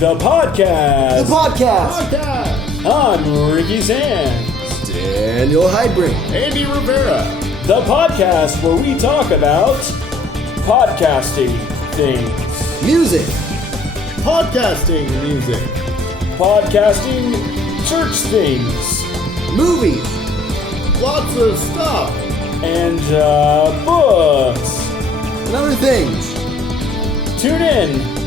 The podcast. The podcast. I'm Ricky Sands. Daniel Heidbrink. Andy Rivera. The podcast where we talk about podcasting things. Music. Podcasting music. Podcasting church things. Movies. Lots of stuff. And books. And other things. Tune in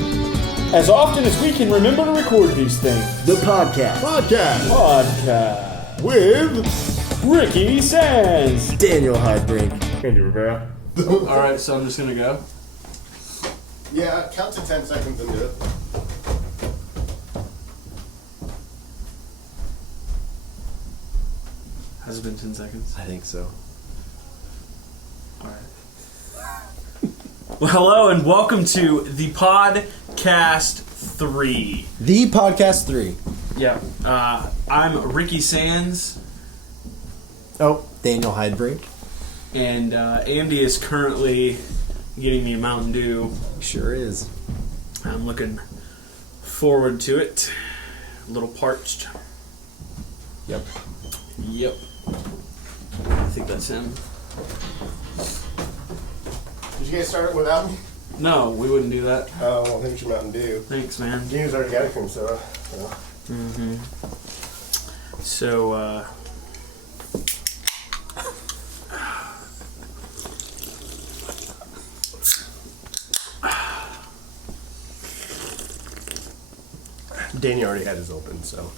as often as we can remember to record these things. The podcast. Podcast. With Ricky Sands. Daniel Heidbrink. Andy Rivera. Alright, so I'm just gonna go. Yeah, count to 10 seconds and do it. Has it been 10 seconds? I think so. Alright. Well, hello and welcome to the Podcast 3. The Podcast 3. Yeah. I'm Ricky Sands, Oh, Daniel Heidbrink. and Andy is currently getting me a Mountain Dew. Sure is. I'm looking forward to it. A little parched. Yep. Yep. I think that's him. Did you guys start it without me? No, we wouldn't do that. Oh, well, here's your Mountain Dew. Thanks, man. Dean's already got it from soda. Mm-hmm. So, Danny already had his open, so.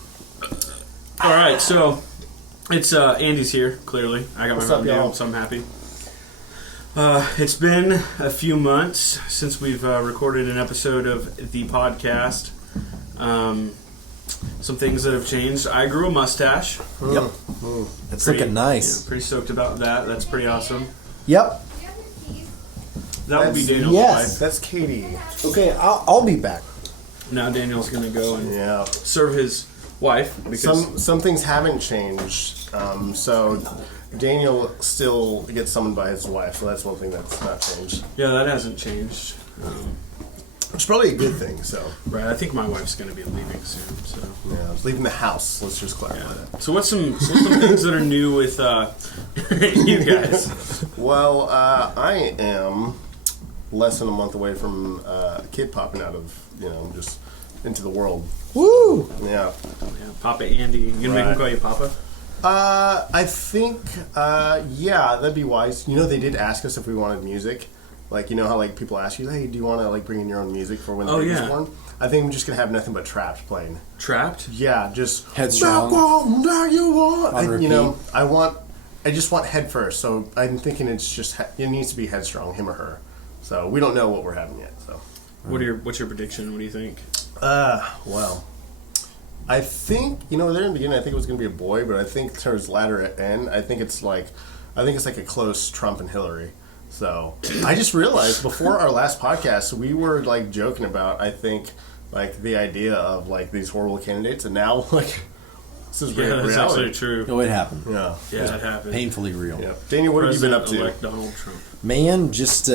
alright, so it's Andy's here, clearly. I got What's my up, Mountain Dew, y'all? so I'm happy. It's been a few months since we've recorded an episode of the podcast. Some things that have changed. I grew a mustache. Yep. It's Pretty- looking nice. Yeah, pretty stoked about that. That's pretty awesome. Yep. That would be That's- Daniel's yes. That's Katie. Okay, I'll be back. wife. Now Daniel's going to go and Yeah. serve his wife. Because Some things haven't changed. So Daniel still gets summoned by his wife, so that's one thing that's not changed. yeah, that hasn't changed. It's probably a good thing, so. Right, I think my wife's going to be leaving soon. So, Yeah, I was leaving the house. Let's just clarify that. so what's some things that are new with you guys? Well, I am less than a month away from a kid popping out of, just into the world. Woo! Yeah. Yeah, Papa Andy. You gonna make him Right. call you Papa? I think, yeah, that'd be wise. They did ask us if we wanted music. Like, how, like, people ask you, hey, do you want to, like, bring in your own music for when the baby's yeah. born? I think I'm just going to have nothing but Trapped playing. Trapped? Yeah, just... Headstrong. Now you want... On repeat. I just want head first, so I'm thinking it needs to be Headstrong, him or her. So, we don't know what we're having yet, so... What's your prediction? What do you think? Well... I think, there in the beginning, I think it was going to be a boy, but I think towards latter end, I think it's like a close Trump and Hillary. So, I just realized before our last podcast, we were, like, joking about, I think, like, the idea of, like, these horrible candidates, and now, like, this is Yeah, that's reality. actually true. No, it happened. Yeah. Yeah, that happened. Painfully real. Yeah. Daniel, what have you been up to? President-elect Donald Trump. Man, just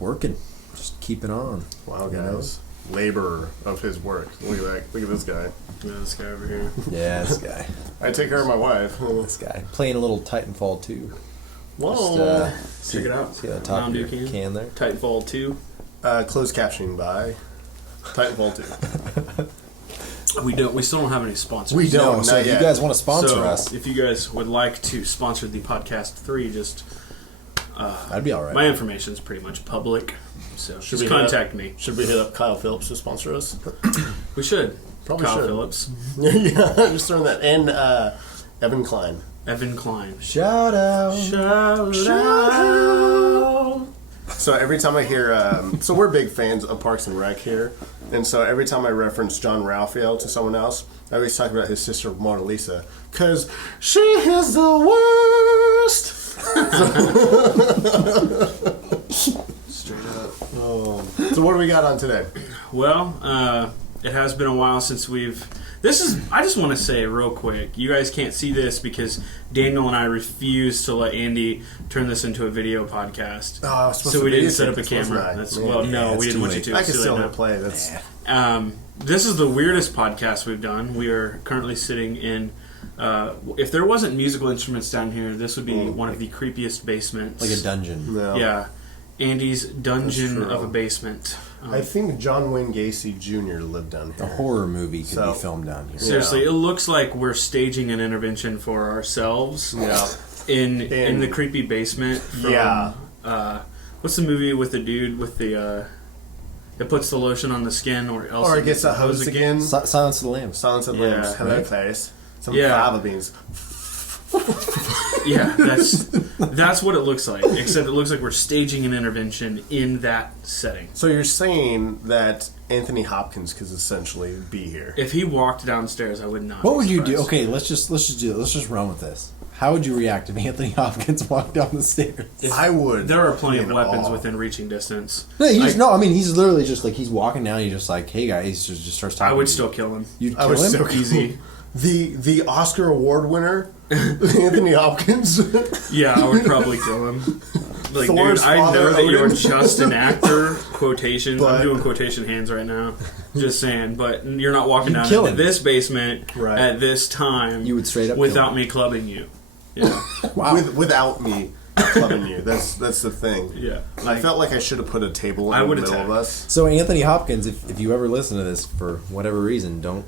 working. Just keeping on. Wow, guys. Labor of his work. Look at that. Look at this guy. Yeah, this guy over here. Yeah, this guy. I take care of my wife. This guy. Playing a little Titanfall 2. Whoa. See, Check it out. See that top Mountain of Dew your can there? Titanfall 2. Closed captioning by Titanfall 2. We still don't have any sponsors. We don't. No, so not if you yet. guys want to sponsor So, us, if you guys would like to sponsor the Podcast 3, just that'd be alright. my information is pretty much public. So Should just we contact me. Should we hit up Kyle Phillips to sponsor us? We should. Probably Kyle should. Phillips. Yeah, just throwing that. And Evan Klein. Evan Klein. Shout out. Shout out. So every time I hear, so we're big fans of Parks and Rec here, and so every time I reference John Ralphio to someone else, I always talk about his sister Mona Lisa, because she is the worst. Straight up. So what do we got on today? Well, it has been a while since we've I just want to say real quick, you guys can't see this because Daniel and I refused to let Andy turn this into a video podcast. Oh, I was supposed so to we didn't videotape set up a this, wasn't camera. I? That's Yeah. well, no, it's we didn't too want you late. to. I It's can too still late not now. play. That's This is the weirdest podcast we've done. We are currently sitting in. If there wasn't musical instruments down here, this would be one of the creepiest basements. Like a dungeon. no. Yeah, Andy's dungeon That's true. of a basement. I think John Wayne Gacy Jr. lived down here. A horror movie could So- be filmed down here. Seriously, Yeah. it looks like we're staging an intervention for ourselves. Yeah. In the creepy basement. From, Yeah. What's the movie with the dude with the? It puts the lotion on the skin, or else Or it gets a hose again. Silence of the Lambs. Silence of the Yeah. Lambs. Hello, Right? Clarice. Some Yeah. fava beans. Yeah, that's what it looks like. Except it looks like we're staging an intervention in that setting. So you're saying that Anthony Hopkins could essentially be here? If he walked downstairs, I would not. What be would you do? surprised. Okay, let's just do it. Let's just run with this. How would you react if Anthony Hopkins walked down the stairs? I would. There are plenty of in weapons awe. within reaching distance. No, he's literally just like he's walking down. He's just like, "Hey guys," just starts talking. I would to you. still kill him. You'd I kill would him. still Easy. The Oscar award winner, Anthony Hopkins. Yeah, I would probably kill him. Like, Thor's dude, I know father, that you're Odin. just an actor. Quotations. But- I'm doing quotation hands right now. Just saying. But you're not walking You'd down kill into him. this basement Right. at this time. You would straight up without kill me clubbing you. Yeah. Wow. Without me clubbing you. That's the thing. Yeah. I felt like I should have put a table in I the would middle attack. of us. So Anthony Hopkins, if you ever listen to this for whatever reason, don't.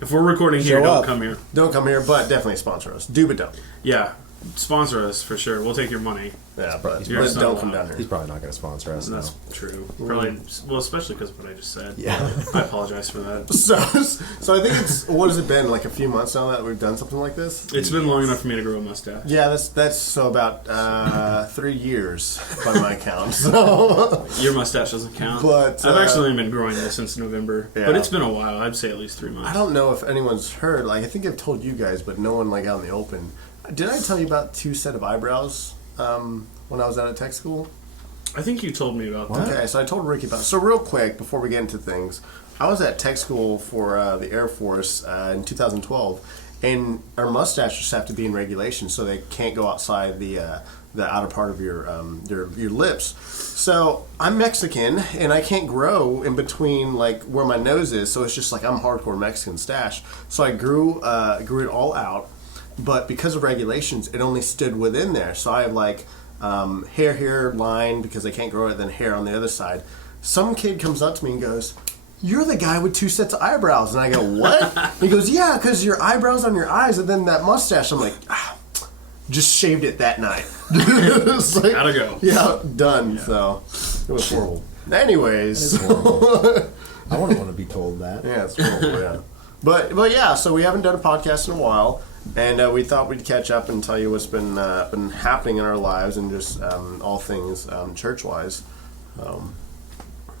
If we're recording here, Show don't up. come here. Don't come here, but definitely sponsor us. Do but don't. Yeah. Sponsor us for sure. We'll take your money. Yeah, but You're just not don't come allowed. down here. He's probably not going to sponsor us. That's No. true. Probably. Well, especially because of what I just said. Yeah. I apologize for that. So I think it's what has it been like a few months now that we've done something like this? It's been long enough for me to grow a mustache. Yeah, that's so about 3 years by my count. So Your mustache doesn't count. But, I've actually only been growing this since November. Yeah. But it's been a while. I'd say at least 3 months. I don't know if anyone's heard. Like I think I've told you guys, but no one like out in the open. Did I tell you about 2 set of eyebrows when I was out at tech school? I think you told me about that. Okay, so I told Ricky about it. So real quick, before we get into things, I was at tech school for the Air Force in 2012, and our mustaches have to be in regulation, so they can't go outside the outer part of your lips. So I'm Mexican, and I can't grow in between like where my nose is, so it's just like I'm hardcore Mexican stash. So I grew it all out, but because of regulations, it only stood within there. So I have like hair here line because I can't grow it, then hair on the other side. Some kid comes up to me and goes, "You're the guy with 2 sets of eyebrows." And I go, "What?" And he goes, "Yeah, because your eyebrows on your eyes and then that mustache." I'm like, just shaved it that night. It's like, Gotta go. Yeah, done. So it was horrible. Anyways, I wouldn't want to be told that. yeah, it's horrible. Yeah, but yeah. So we haven't done a podcast in a while, and we thought we'd catch up and tell you what's been happening in our lives and just all things church wise,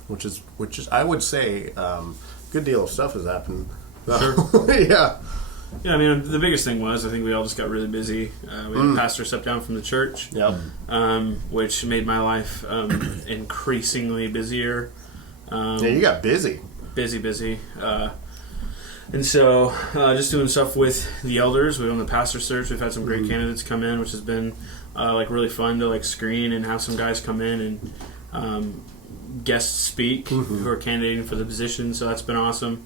which is I would say good deal of stuff has happened. Sure. Yeah. Yeah, I mean, the biggest thing was I think we all just got really busy. We had a pastor step down from the church, Yep. which made my life increasingly busier. Yeah, you got busy. Busy. And so just doing stuff with the elders. We've done the pastor search. We've had some great candidates come in, which has been like really fun to like screen and have some guys come in and guest speak who are candidating for the position. So that's been awesome.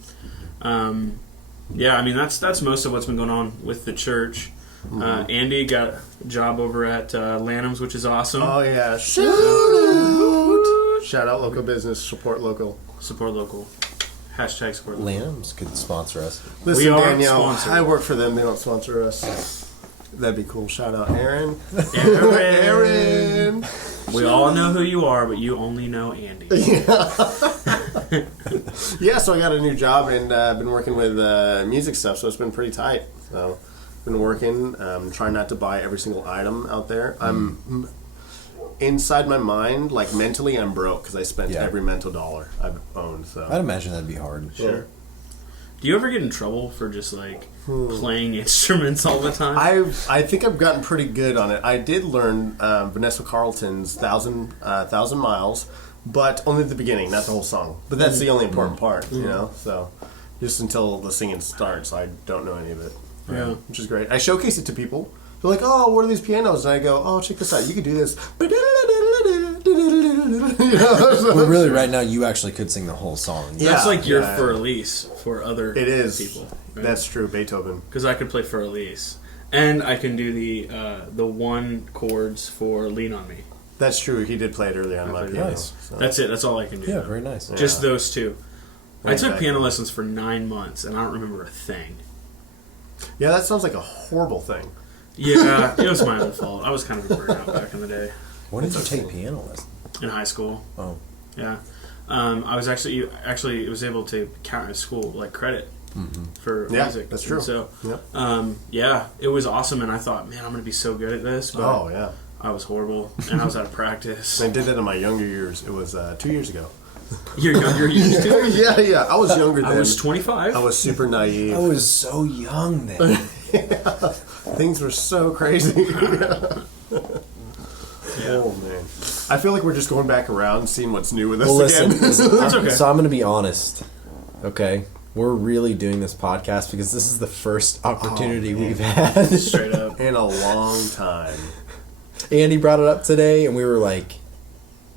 Yeah, I mean that's most of what's been going on with the church. Andy got a job over at Lanham's, which is awesome. Oh yeah. Shout out local business. Support local. Support local. Hashtag support local. Lambs could sponsor us. Listen, We are Danielle, sponsored. I work for them. They don't sponsor us. That'd be cool. Shout out Aaron. Aaron. We all know who you are, but you only know Andy. Yeah, so I got a new job and been working with music stuff, so it's been pretty tight. So, been working, trying not to buy every single item out there. I'm inside my mind, like mentally, I'm broke because I spent every mental dollar I've owned. So I'd imagine that'd be hard. sure. Do you ever get in trouble for just like playing instruments all the time? I think I've gotten pretty good on it. I did learn Vanessa Carlton's Thousand Miles, but only at the beginning, not the whole song. But that's the only important part, you know. So, just until the singing starts. I don't know any of it. Yeah. Which is great. I showcase it to people. They're like, "Oh, what are these pianos?" And I go, "Oh, check this out. You can do this." Well, really, right now, you actually could sing the whole song. Yeah. That's like your Yeah. for Elise for other It is. people. Right? That's true. Beethoven. Because I could play for Elise. And I can do the one chords for Lean on Me. That's true. He did play it earlier on my played it. piano. Nice. So. That's it. That's all I can do. Yeah, now. very nice. Just Yeah. those two. I took Exactly. piano lessons for 9 months, and I don't remember a thing. Yeah, that sounds like a horrible thing. Yeah, it was my own fault. I was kind of a burnout back in the day When did you take piano lessons? in high school. Oh. Yeah, I was actually was able to count at school like credit for Yeah, music. that's true. And so, Yep. yeah, it was awesome, and I thought, man, I'm gonna be so good at this. But Oh, yeah. I was horrible, and I was out of practice. I did that in my younger years. It was 2 years ago. You're used to it. Yeah. I was younger then. I was 25. I was super naive. I was so young then. Things were so crazy. Oh, man. I feel like we're just going back around seeing what's new with us Well, listen, again. That's okay. so I'm going to be honest. Okay, we're really doing this podcast because this is the first opportunity we've had. Straight up. In a long time. Andy brought it up today, and we were like,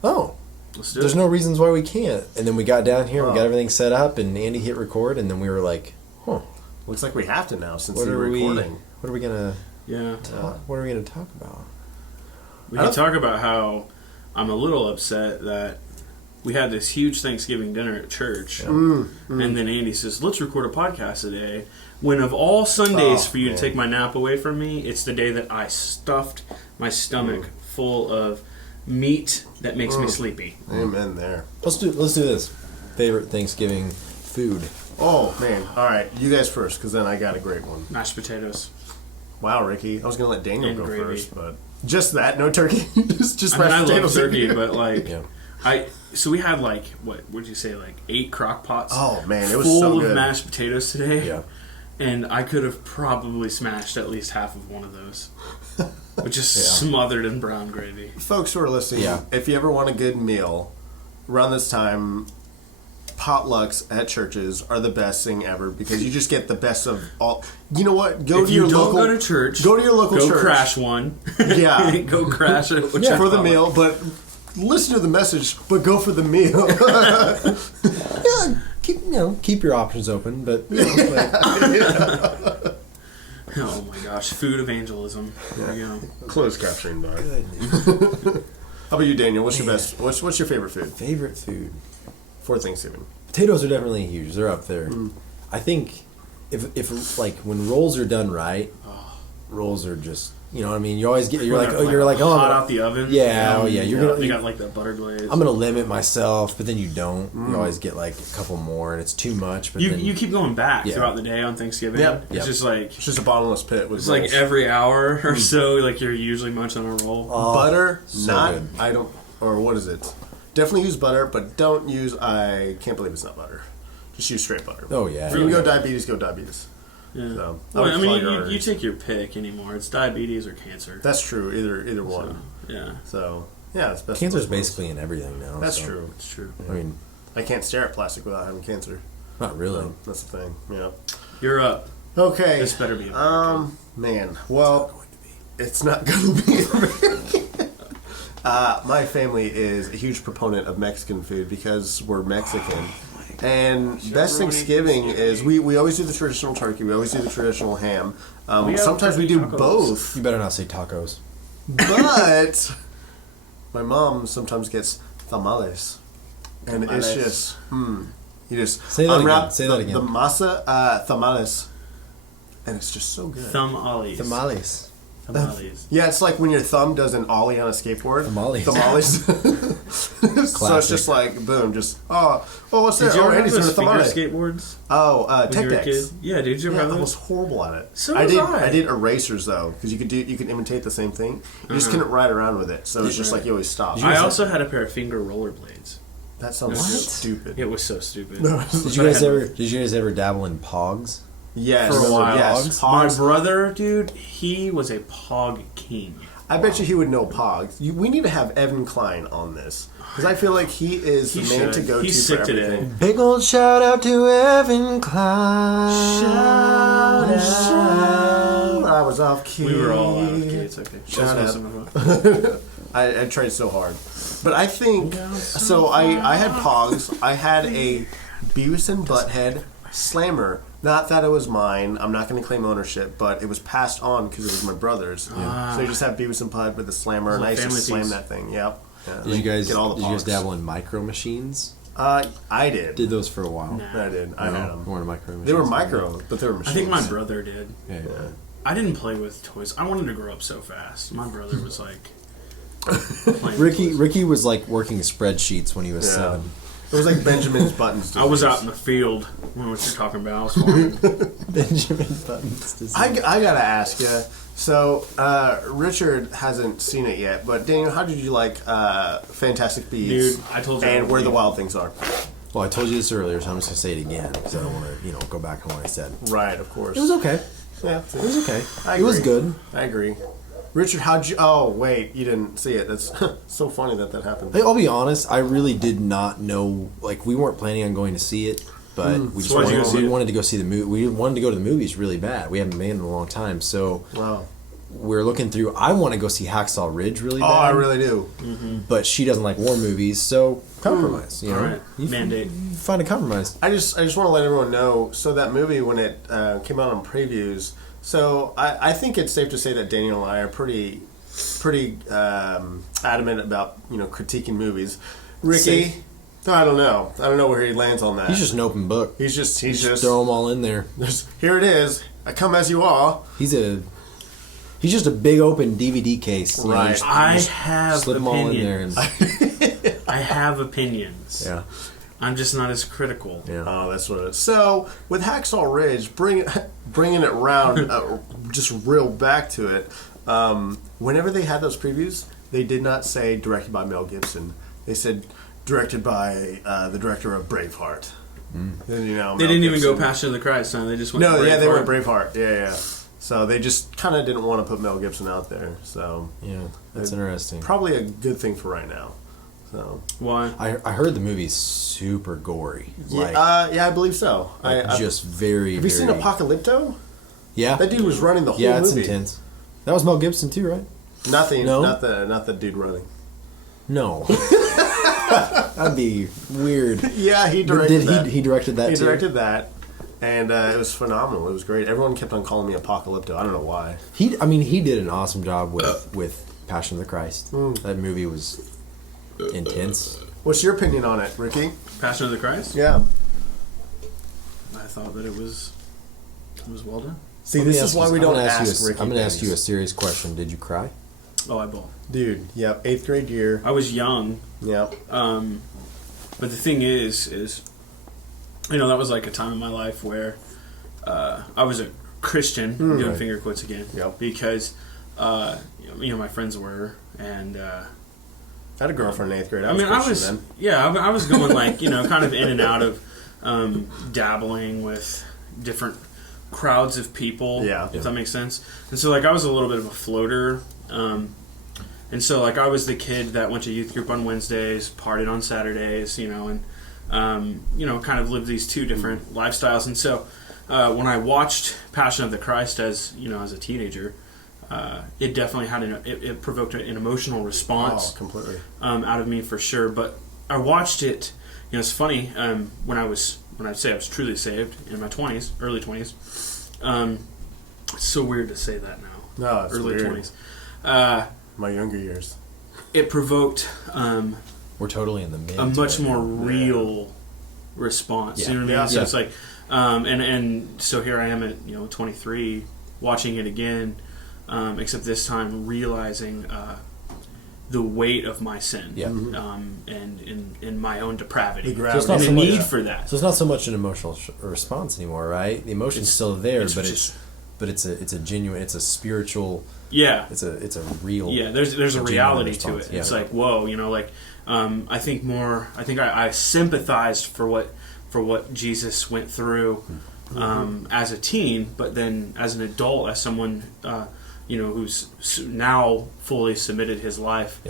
"Oh, Let's do there's it. no reasons why we can't." And then we got down here, we Oh. got everything set up, and Andy hit record, and then we were like, "Huh, Looks like we have to now since what you're are we? recording. What are we gonna? Yeah. What are we gonna talk about?" We can talk about how I'm a little upset that we had this huge Thanksgiving dinner at church, and then Andy says, "Let's record a podcast today." When of all Sundays for you man. to take my nap away from me, it's the day that I stuffed my stomach full of meat that makes me sleepy. Amen there. Let's do this. Favorite Thanksgiving food? Oh, man. All right. You guys first, because then I got a great one. Mashed potatoes. Wow, Ricky. I was going to let Daniel And go gravy. first, but just that, no turkey. just I mean, I mashed love potatoes. turkey, but like, Yeah. so we had like what would you say, like 8 crock pots? Oh, man, it was full so of good. mashed potatoes today. Yeah. And I could have probably smashed at least half of one of those, which is smothered in brown gravy. Folks who are listening, Yeah. if you ever want a good meal, around this time, potlucks at churches are the best thing ever because you just get the best of all. You know what? Go If to you your don't local. go to church, Go to your local go church. crash one. Yeah. Go crash it. Yeah. For the meal, but listen to the message, but go for the meal. Yeah, keep your options open, but Oh my gosh, food evangelism. There you go. Closed captioning, dog. goodness. How about you, Daniel? What's your best? What's your favorite food Favorite food? for Thanksgiving? Potatoes are definitely huge. They're up there. I think if like when rolls are done right, rolls are just you know what I mean. You always get you're like Hot I'm out the oven. Yeah, oh yeah, you're They gonna. got like the butter glaze. I'm gonna limit myself, but then you don't. You always get like a couple more, and it's too much. But then, You keep going back Yeah. throughout the day on Thanksgiving. Yep. It's Yep. just like It's just a bottomless pit with it's like rolls. every hour or so. Like you're usually munching on a roll. butter, so not good. I don't or what is it? Definitely use butter, but don't use. I can't believe it's not butter. Just use straight butter. Oh yeah, If you can go diabetes, go diabetes. Yeah. So, Well, would I mean, clog you arteries. take your pick anymore. It's diabetes or cancer. That's true. Either one. Yeah, So yeah, it's best. cancer's of both worlds. basically in everything now. That's so, true. it's true. I mean, I can't stare at plastic without having cancer. not really. So, that's the thing. Yeah. You're up. Okay. This better be American. Man. Well, it's not going to be American. My family is a huge proponent of Mexican food because we're Mexican. And best Thanksgiving is we always do the traditional turkey. We always do the traditional ham. We have Sometimes we do turkey tacos. both. You better not say tacos. But my mom sometimes gets tamales. And it's Tamales. just, you just Say that unwrap again. Say that again. the masa tamales. And it's just so good. Thumb ollies. Tamales. Tamales. Yeah, it's like when your thumb does an ollie on a skateboard. Tamales. So it's Classic. just like boom, just what's Did there? you Oh, ever have Andy's those doing a finger tamale. skateboards Oh, when you were a tech kid? decks. Yeah, did you ever Yeah, have I was those? horrible at it. So I was did. I. I did erasers though, because you could imitate the same thing. You just couldn't ride around with it, so it's just like you always stop. I also had a pair of finger rollerblades. That sounds What? stupid. It was so stupid. Did you guys ever dabble in pogs? Yes, For a while. Yes, My Pogs. brother, dude, he was a pog king. I bet you he would know Pogs. We need to have Evan Klein on this because I feel like he is the man to go He's to for sick everything. today. Big old shout out to Evan Klein. Shout out. I was off key. We were all out of key. It's okay. Shout That's out. awesome. I tried so hard. But I think, so I had Pogs. I had a Beavis and Butthead Slammer. Not that it was mine. I'm not going to claim ownership, but it was passed on because it was my brother's. So you just have Beavis and Butthead with the Slammer, and I used to slam that thing. Yep. Yeah, Did you guys get all the Pogs. dabble in micro machines? I did. Did those for a while. Nah. I did. I had them. Weren't micro machines. They were micro, but they were I machines. think my brother did. Yeah. I didn't play with toys. I wanted to grow up so fast. My brother was like playing with toys. Ricky was like working spreadsheets when he was 7. It was like Benjamin's Buttons. I was out in the field when what you're talking about. I was farming. Benjamin Buttons disease. I gotta ask you. So Richard hasn't seen it yet, but Daniel, how did you like Fantastic Beasts? Dude, I told you. And Where the Wild Things Are. Well, I told you this earlier, so I'm just gonna say it again because I don't want to, go back on what I said. Right, of course. It was okay. Yeah, It was okay. I It was agree. good. I agree. Richard, how'd you? Oh, wait, you didn't see it. That's so funny that happened. Hey, I'll be honest. I really did not know. Like, we weren't planning on going to see it, but we just So why'd you go see it? wanted to go see the movie. We wanted to go to the movies really bad. We haven't been in a long time, so Wow. we're looking through. I want to go see Hacksaw Ridge really Oh, bad. I really do. But she doesn't like war movies, so compromise. You know, All right. You Mandate. find a compromise. I just want to let everyone know. So that movie, when it came out on previews, so I think it's safe to say that Daniel and I are pretty adamant about critiquing movies. Ricky, Safe. I don't know where he lands on that. He's just an open book. he's just Throw them all in there. here it is. I come as you are. He's just a big open DVD case. You know, Right. just I have slip them all in there and I have opinions. yeah. I'm just not as critical. Yeah. Oh, that's what it is. So with Hacksaw Ridge, bringing it round, just real back to it. Whenever they had those previews, they did not say directed by Mel Gibson. They said directed by the director of Braveheart. They Mel didn't even go Gibson. Passion of the Christ, son. They just went. No, to yeah, they went Braveheart. Braveheart. Yeah. So they just kind of didn't want to put Mel Gibson out there. So Yeah, that's interesting. probably a good thing for right now. So Why? I heard the movie's super gory. Like, yeah, I believe so. I just very. have you seen very- Apocalypto? Yeah. That dude was running the whole Yeah, it's movie. intense. That was Mel Gibson too, right? Nothing. No? Not the dude running. No. That'd be weird. Yeah, he But directed did that. he directed that He too? directed that, and it was phenomenal. It was great. Everyone kept on calling me Apocalypto. I don't know why. He did an awesome job with Passion of the Christ. That movie was intense. What's your opinion on it, Ricky? Passion of the Christ. Yeah. I thought that it was well done. See, Let me this ask is why you- we I'm don't gonna ask you. Ricky. I'm going to ask you a things. serious question. Did you cry? Oh, I bawled. Dude. Yep. 8th grade year. I was young. Yep. But the thing is, that was like a time in my life where I was a Christian, doing Right. finger quotes again, Yep. because my friends were, and I had a girlfriend in 8th grade. I mean, I was, then. I was going like kind of in and out of dabbling with different crowds of people, Yeah. if that makes sense. And so like I was a little bit of a floater. And so, like, I was the kid that went to youth group on Wednesdays, partied on Saturdays, and, kind of lived these two different lifestyles. And so, when I watched Passion of the Christ as a teenager, it definitely had it provoked an emotional response Oh, completely. out of me for sure. But I watched it. It's funny when I'd say I was truly saved in my 20s, early 20s. It's so weird to say that now. No, it's early weird. 20s. My younger years. It provoked We're totally in the mid. a much right more now. real response. You know what I mean? Yeah. So Yeah. it's like, and so here I am at 23, watching it again, except this time realizing the weight of my sin, Yeah. and in my own depravity, The So it's not and so the much- need for that. So it's not so much an emotional response anymore, right? The emotion's still there, it's but just- it's a genuine, it's a spiritual, Yeah, it's a real. yeah. There's a genuine reality to response, it. yeah. It's like whoa, I think I sympathized for what Jesus went through as a teen, but then as an adult, as someone who's now fully submitted his life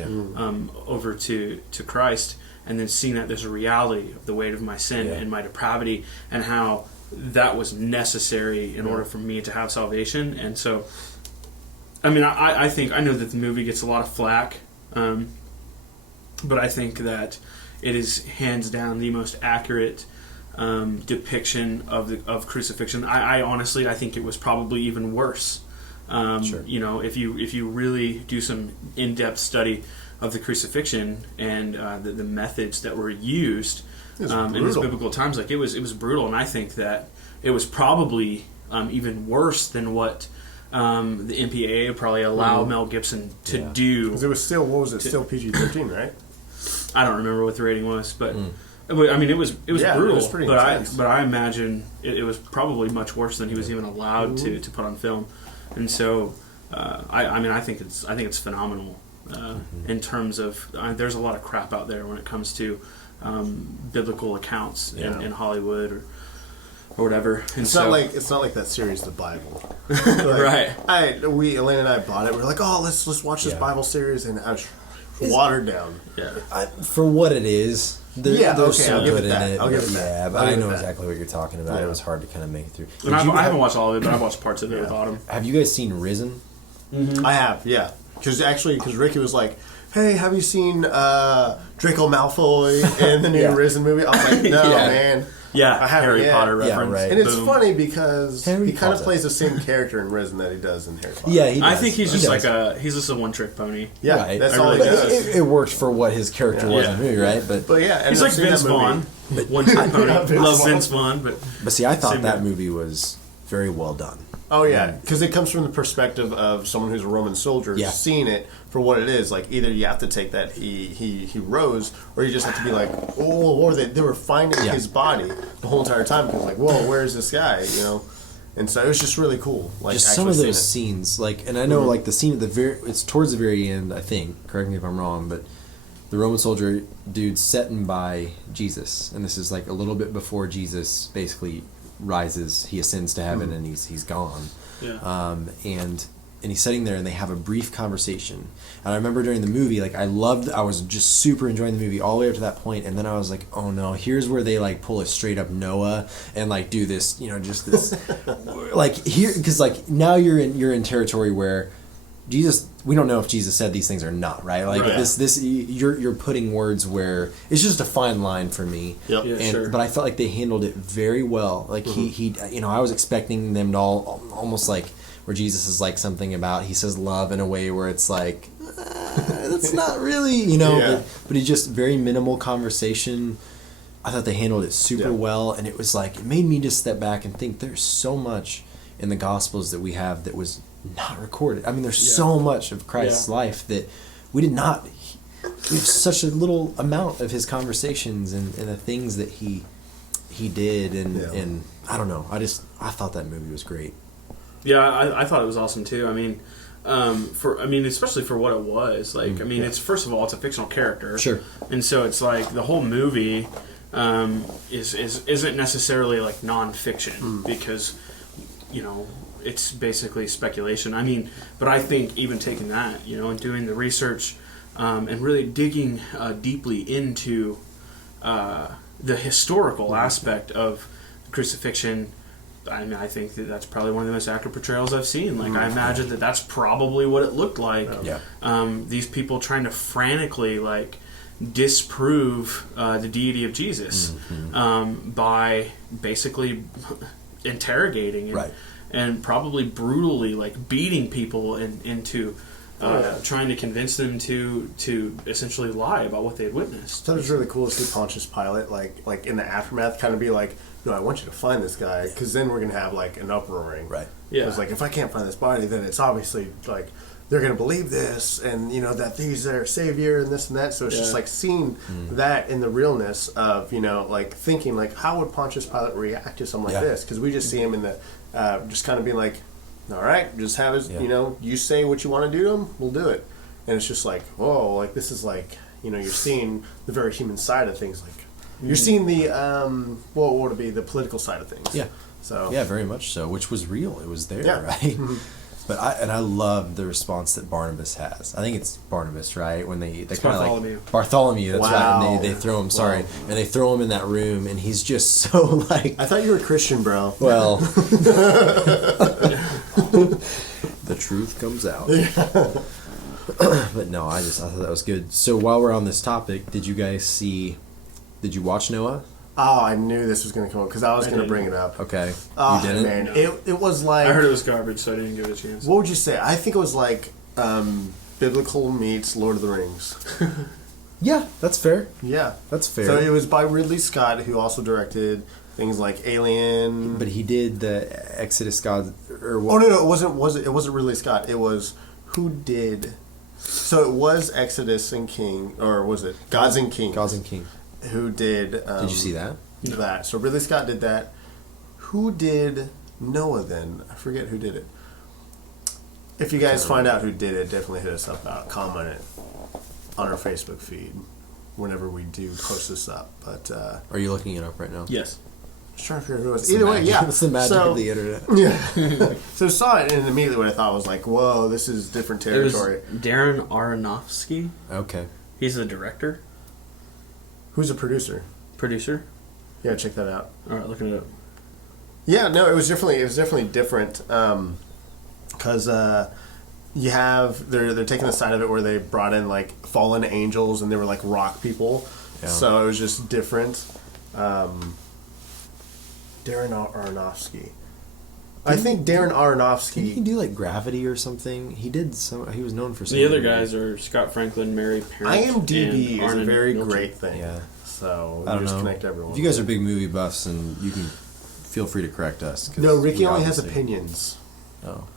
over to Christ, and then seeing that there's a reality of the weight of my sin and my depravity, and how that was necessary in order for me to have salvation. And so, I mean, I think, I know that the movie gets a lot of flack, but I think that it is hands down the most accurate depiction of crucifixion. I honestly, I think it was probably even worse. Sure. If you really do some in-depth study of the crucifixion and the methods that were used in these biblical times, like it was brutal, and I think that it was probably even worse than what the MPAA probably allowed Mel Gibson to do. Because it was still, what was it? Still PG-13, right? I don't remember what the rating was, but I mean, it was brutal. It was pretty intense. But I imagine it was probably much worse than he was even allowed to put on film. And so, I think it's phenomenal in terms of there's a lot of crap out there when it comes to biblical accounts in Hollywood or whatever. And it's not like that series, The Bible. Right. Elaine and I bought it. We were like, oh, let's watch this Bible series, and I was watered down. Yeah. For what it is, there's so good in it. I'll give it that. Yeah, but I know exactly what you're talking about. It was hard to kind of make it through. And I haven't watched all of it, but I've watched parts of it with Autumn. Have you guys seen Risen? Mm-hmm. I have, yeah. Because Ricky was like, hey, have you seen Draco Malfoy in the new Risen movie? I was like, no, man. Yeah, Harry Potter reference. Yeah, right. And it's funny because he kind of plays the same character in Risen that he does in Harry Potter. Yeah, he does. I think he's just a one-trick pony. Yeah, right. that's all he does. It worked for what his character was in the movie, right? But yeah, he's like Vince Vaughn. One-trick pony. Love Vince Vaughn, but see, I thought that movie was very well done. Oh yeah, because it comes from the perspective of someone who's a Roman soldier, seeing it for what it is. Like either you have to take that he rose, or you just have to be like, oh, or they were finding his body the whole entire time because like, whoa, where's this guy? And so it was just really cool. Like just some of those scenes, like, and I know like the scene at it's towards the very end. I think, correct me if I'm wrong, but the Roman soldier dude's setting by Jesus, and this is like a little bit before Jesus basically rises, he ascends to heaven, and he's gone. Yeah. And he's sitting there, and they have a brief conversation. And I remember during the movie, like I was just super enjoying the movie all the way up to that point, and then I was like, oh no, here's where they like pull a straight up Noah and like do this, just this, like here, because like now you're in territory where Jesus, we don't know if Jesus said these things or not, right? Like this you're putting words where it's just a fine line for me. Yep. Yeah, sure. But I felt like they handled it very well. Like he I was expecting them to almost like where Jesus is like something about, he says love in a way where it's like that's not really, but he just very minimal conversation. I thought they handled it super well, and it was like it made me just step back and think there's so much in the Gospels that we have that was not recorded. I mean, there's so much of Christ's life that we did not. We have such a little amount of his conversations and the things that he did, and I don't know. I thought that movie was great. Yeah, I thought it was awesome too. I mean, especially for what it was. Like, it's first of all, it's a fictional character, sure, and so it's like the whole movie isn't necessarily like nonfiction because it's basically speculation. I mean, but I think even taking that, and doing the research and really digging deeply into the historical aspect of the crucifixion, I think that's probably one of the most accurate portrayals I've seen. Like, I imagine that that's probably what it looked like. Yeah. These people trying to frantically, like, disprove the deity of Jesus by basically interrogating and probably brutally, like, beating people into trying to convince them to essentially lie about what they had witnessed. So it was really cool to see Pontius Pilate, like in the aftermath, kind of be like, no, I want you to find this guy, because then we're going to have, like, an uproaring. Right. Yeah. Because, like, if I can't find this body, then it's obviously, like, they're going to believe this, and, that he's their savior, and this and that. So it's just, like, seeing that in the realness of, like, thinking, like, how would Pontius Pilate react to something like this? Because we just see him in the, just kind of being like, all right, just have his, you say what you want to do to him, we'll do it. And it's just like, whoa, like, this is like, you're seeing the very human side of things, like, you're seeing the, what would it be, the political side of things. Yeah. So. Yeah, very much so, which was real. It was there, right? But I love the response that Barnabas has. I think it's Barnabas, right? When they kind of like Bartholomew. That's right. And they throw him. Sorry, and they throw him in that room, and he's just so like. I thought you were a Christian, bro. Well, the truth comes out. But no, I thought that was good. So while we're on this topic, did you watch Noah? Oh, I knew this was going to come up because I was going to bring it up. Okay. Oh, you didn't? Man. It was like... I heard it was garbage, so I didn't give it a chance. What would you say? I think it was like biblical meets Lord of the Rings. Yeah, that's fair. Yeah. That's fair. So it was by Ridley Scott, who also directed things like Alien. But he did the Exodus God... Or what? Oh, no, it wasn't Ridley Scott. It was... Who did... So it was Exodus and King, or was it Gods and Kings? Gods and King. Who did... did you see that? That. So Ridley Scott did that. Who did Noah then? I forget who did it. If you guys find out who did it, definitely hit us up. Comment it on our Facebook feed whenever we do post this up. But are you looking it up right now? Yes. I was trying to figure out who it was. Either way, yeah. It's the magic of the internet. Yeah. So saw it, and immediately what I thought was like, whoa, this is different territory. It was Darren Aronofsky. Okay. He's the director. Who's a producer? Producer. Yeah, check that out. All right, looking it up. Yeah, no, it was definitely different because you have they're taking the side of it where they brought in like fallen angels and they were like rock people, so it was just different. Darren Aronofsky. I think Darren Aronofsky. Didn't he do like Gravity or something? He did some. He was known for some. The other guys are Scott Franklin, Mary Parent. IMDb is a very Milton. great thing. Yeah. So I don't just know. connect everyone. If you guys are big movie buffs, and you can feel free to correct us. No, Ricky only has opinions. Oh.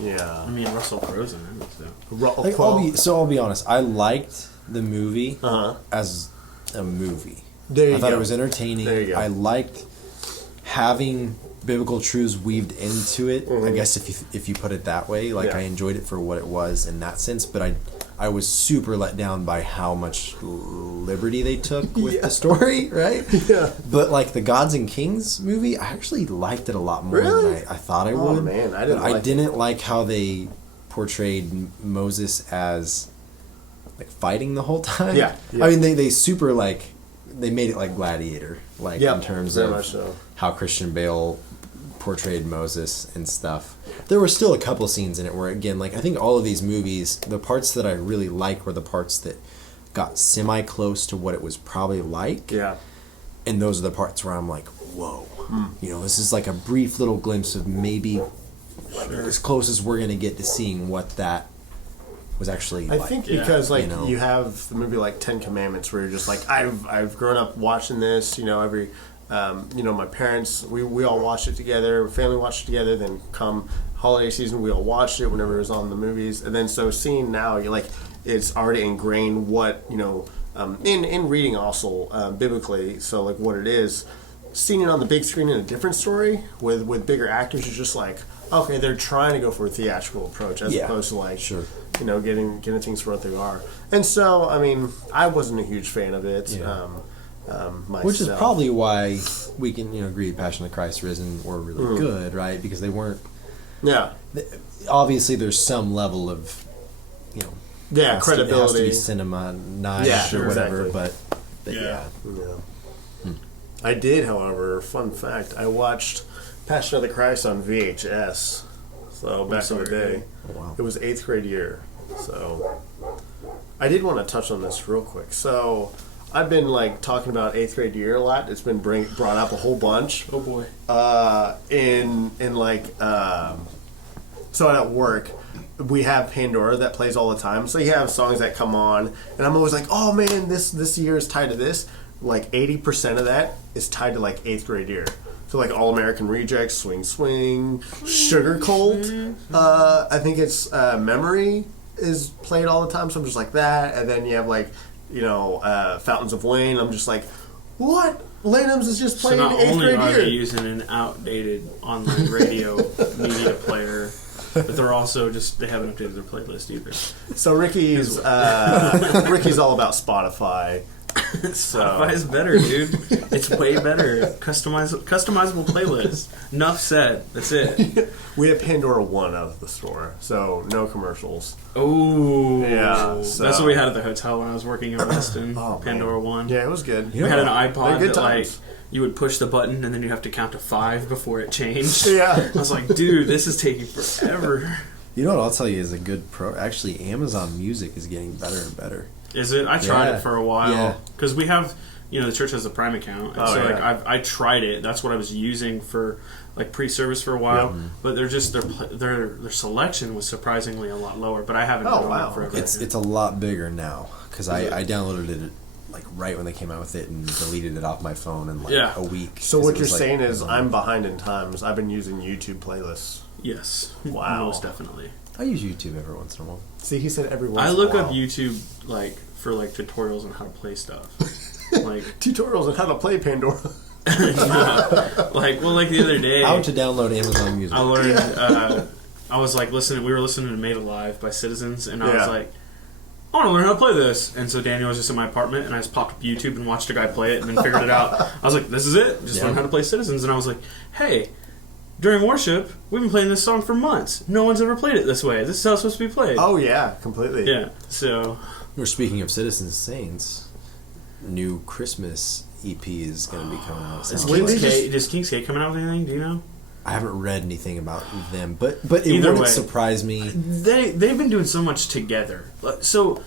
Yeah. I mean, Russell Crowe's in it. So. Like, I'll be honest. I liked the movie as a movie. There you I thought go. it was entertaining. There you go. I liked having biblical truths weaved into it. I guess if you put it that way, like I enjoyed it for what it was in that sense. But I was super let down by how much liberty they took with the story, right? Yeah. But like the Gods and Kings movie, I actually liked it a lot more than I thought I would. Oh man, I didn't like how they portrayed Moses as like fighting the whole time. Yeah. I mean they super like they made it like Gladiator, like in terms of how Christian Bale portrayed Moses and stuff. There were still a couple scenes in it where, again, like I think all of these movies, the parts that I really liked were the parts that got semi-close to what it was probably like. Yeah. And those are the parts where I'm like, whoa. You know, this is like a brief little glimpse of maybe as close as we're going to get to seeing what that was actually like. I think because like you have the movie like 10 Commandments where you're just like I've grown up watching this, every my parents we all watched it together, family watched it together, then come holiday season we all watched it whenever it was on the movies, and then so seeing now you're like it's already ingrained what in reading also biblically, so like what it is, seeing it on the big screen in a different story with bigger actors is just like okay, they're trying to go for a theatrical approach as opposed to like getting things for what they are. And so I mean I wasn't a huge fan of it. Myself. Which is probably why we can agree Passion of the Christ Risen were really good, right? Because they weren't. Yeah. Obviously, there's some level of credibility. It has to be cinema nice or whatever, exactly. but yeah. I did, however, fun fact, I watched Passion of the Christ on VHS. So back in the day. Oh, wow. It was 8th grade year. So I did want to touch on this real quick. So I've been like talking about 8th grade year a lot. It's been brought up a whole bunch. Oh boy. So at work, we have Pandora that plays all the time. So you have songs that come on, and I'm always like, oh man, this year is tied to this. Like 80% of that is tied to like 8th grade year. So like All American Rejects, Swing Swing, Sugar Cult. I think it's Memory is played all the time. So I'm just like that, and then you have like. Fountains of Wayne. I'm just like, what? Lanham's is just playing 8th grade year. So not only are they using an outdated online radio media player, but they're also they haven't updated their playlist either. So Ricky's all about Spotify. Spotify is better, dude. It's way better. Customizable playlist. Enough said. That's it. We have Pandora 1 out of the store, so no commercials. Oh, yeah. So. That's what we had at the hotel when I was working in Weston. Oh, Pandora man. 1. Yeah, it was good. We had an iPod that times. you would push the button and then you have to count to 5 before it changed. Yeah. I was like, dude, this is taking forever. You know what I'll tell you is a good pro. Actually, Amazon Music is getting better and better. Is it? I tried it for a while because we have, the church has a Prime account, and I tried it. That's what I was using for like pre-service for a while. Yep. But they're just their selection was surprisingly a lot lower. But I haven't done it forever. It's a lot bigger now because I downloaded it like right when they came out with it and deleted it off my phone in like a week. So what you're saying is I'm behind in times. I've been using YouTube playlists. Yes. Wow. Most definitely. I use YouTube every once in a while. See, he said every once in a while. I look up YouTube for tutorials on how to play stuff. Like tutorials on how to play Pandora. Like the other day. How to download Amazon Music. I learned. I was like listening. We were listening to "Made Alive" by Citizens, and I was like, I want to learn how to play this. And so Daniel was just in my apartment, and I just popped up YouTube and watched a guy play it, and then figured it out. I was like, this is it. Just learn how to play Citizens, and I was like, hey. During worship, we've been playing this song for months. No one's ever played it this way. This is how it's supposed to be played. Oh, yeah, completely. Yeah, so... We're speaking of Citizens Saints. New Christmas EP is going to be coming out. Is King's K coming out with anything? Do you know? I haven't read anything about them, but it wouldn't surprise me. They've been doing so much together. So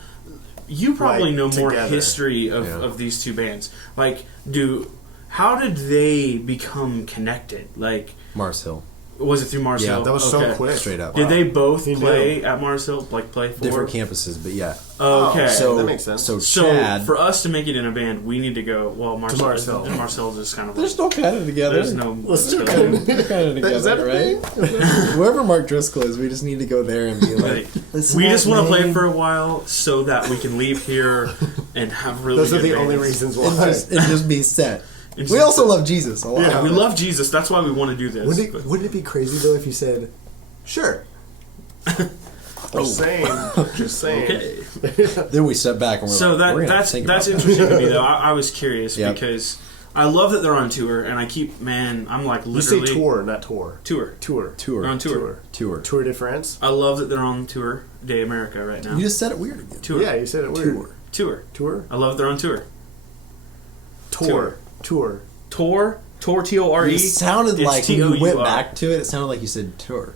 you probably know more history of these two bands. Like, how did they become connected? Like Mars Hill. Was it through Mars Hill? Yeah, that was so quick. Straight up. Did they both play at Mars Hill? Like play for different campuses, but yeah. Okay, so that makes sense. So Chad, for us to make it in a band, we need to go. Well, Mars Hill is just kind of. There's no kind of together. There's no. Let's do kind of together, is that right? Wherever Mark Driscoll is, we just need to go there and be like. We just want to play for a while so that we can leave here and have really. Those are the bands. only reasons why. And just be set. We also love Jesus a lot. Yeah, we love Jesus. That's why we want to do this. Wouldn't it be crazy, though, if you said, sure. Just saying. Okay. Then we step back and we're that's interesting to me, though. I was curious because I love that they're on tour, and I'm like literally... You say tour, not tour. Tour. Tour. They're on tour. Tour de France? I love that they're on tour, Day America, right now. You just said it weird again. Tour. Yeah, you said it weird. Tour. I love that they're on tour. Tour. Tour, T-O-R-E. It sounded like when you went back to it, it sounded like you said tour.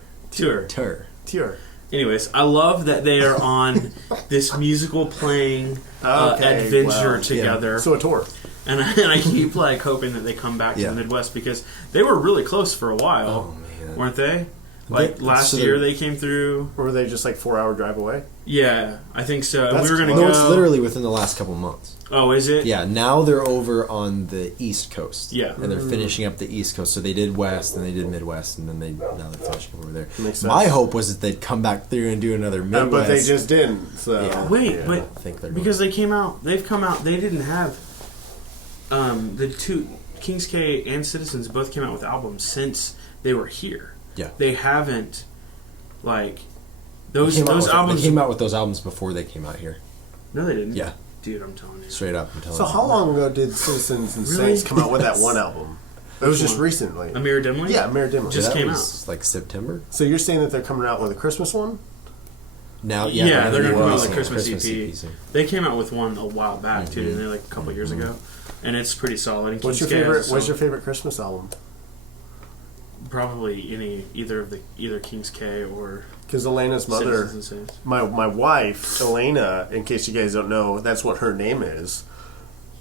Anyways, I love that they are on this musical playing adventure together. Yeah. So a tour. And I keep hoping that they come back to the Midwest because they were really close for a while, weren't they? Last year they came through. Or were they just 4-hour drive away? Yeah, I think so. And we were going to go. No, it's literally within the last couple months. Oh, is it? Yeah, now they're over on the East Coast. Yeah. And they're finishing up the East Coast. So they did West, and they did Midwest, and then now they're finishing over there. Makes sense. My hope was that they'd come back through and do another Midwest. But they just didn't. So. Yeah. Wait, but I think they're because they've come out, they didn't have the two, Kings K and Citizens both came out with albums since they were here. Yeah. They haven't, those albums... They came out with those albums before they came out here. No, they didn't. Yeah. Dude, I'm telling you. Straight up. So how long ago did Citizens and Saints come out with that one album? It was just recently. A Mirror Dimly? Yeah, Mirror Dimly. Just came out. September. So you're saying that they're coming out with a Christmas one? Now, they're going to come out with a Christmas EP. EP. They came out with one a while back, too, didn't they? A couple years ago. And it's pretty solid. And What's your favorite Christmas album? Probably either Kings K or... Because Elena's mother, my wife, Elena, in case you guys don't know, that's what her name is,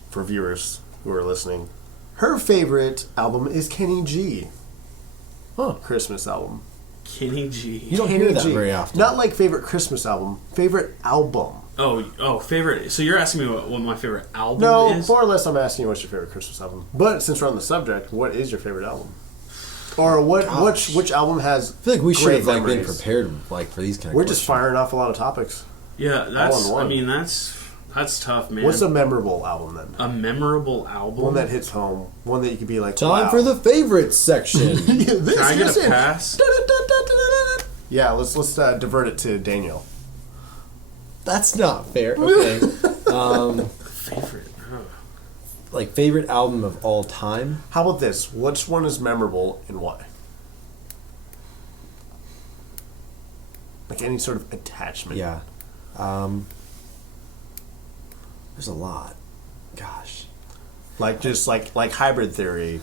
for viewers who are listening. Her favorite album is Kenny G. Christmas album. Kenny G. You don't hear that very often. Not favorite Christmas album, favorite album. Oh, favorite. So you're asking me what my favorite album is? No, more or less I'm asking you what's your favorite Christmas album. But since we're on the subject, what is your favorite album? Or which album has? I feel like we should have been prepared for these kind of. We're just firing off a lot of topics. Yeah, that's tough, man. What's a memorable album then? A memorable album, one that hits home, one that you could be like, time for the favorites section. Can I get a pass? Yeah, let's divert it to Daniel. That's not fair. Okay. Favorite. like favorite album of all time. How about this? Which one is memorable and why? Like any sort of attachment. Yeah. There's a lot. Gosh. Like just like Hybrid Theory,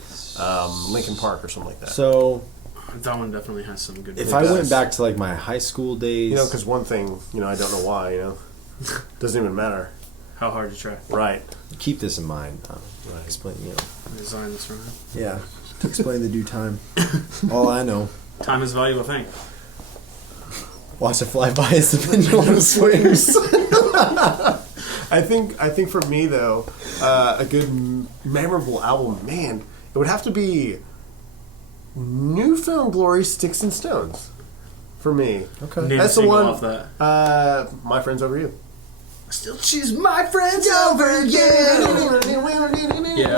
Linkin Park or something like that. So That one definitely has some good. if I went back to like my high school days, You know, because one thing, I don't know why, doesn't even matter. How hard to try. Right. keep this in mind. Explain, Design this right. Yeah, to explain the due time. All I know. Time is a valuable thing. Watch it fly by as the pendulum swings. I think for me though, a good memorable album, man, it would have to be Newfound Glory, Sticks and Stones. For me, Okay. Name that's a the single one. off that. My Friends Over You. I still choose my friends over you. Yeah.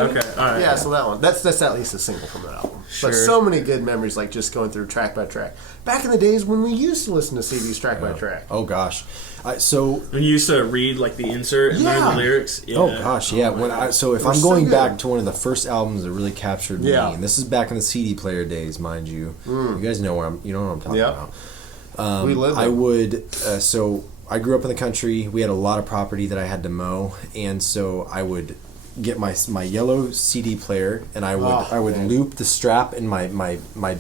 Okay. All right. Yeah, so that one. That's at least a single from that album. Sure. But so many good memories, like just going through track by track. Back in the days when we used to listen to CDs track by track. Oh gosh. So When you used to read like the insert and learn the lyrics. Yeah. oh gosh, yeah. If I'm so going good. back to one of the first albums that really captured me, Yeah. and this is back in the CD player days, mind you. You guys know what I'm talking Yeah. about. We lived I it. would. So I grew up in the country. We had a lot of property that I had to mow, and so I would get my yellow CD player, and I would man. loop the strap in my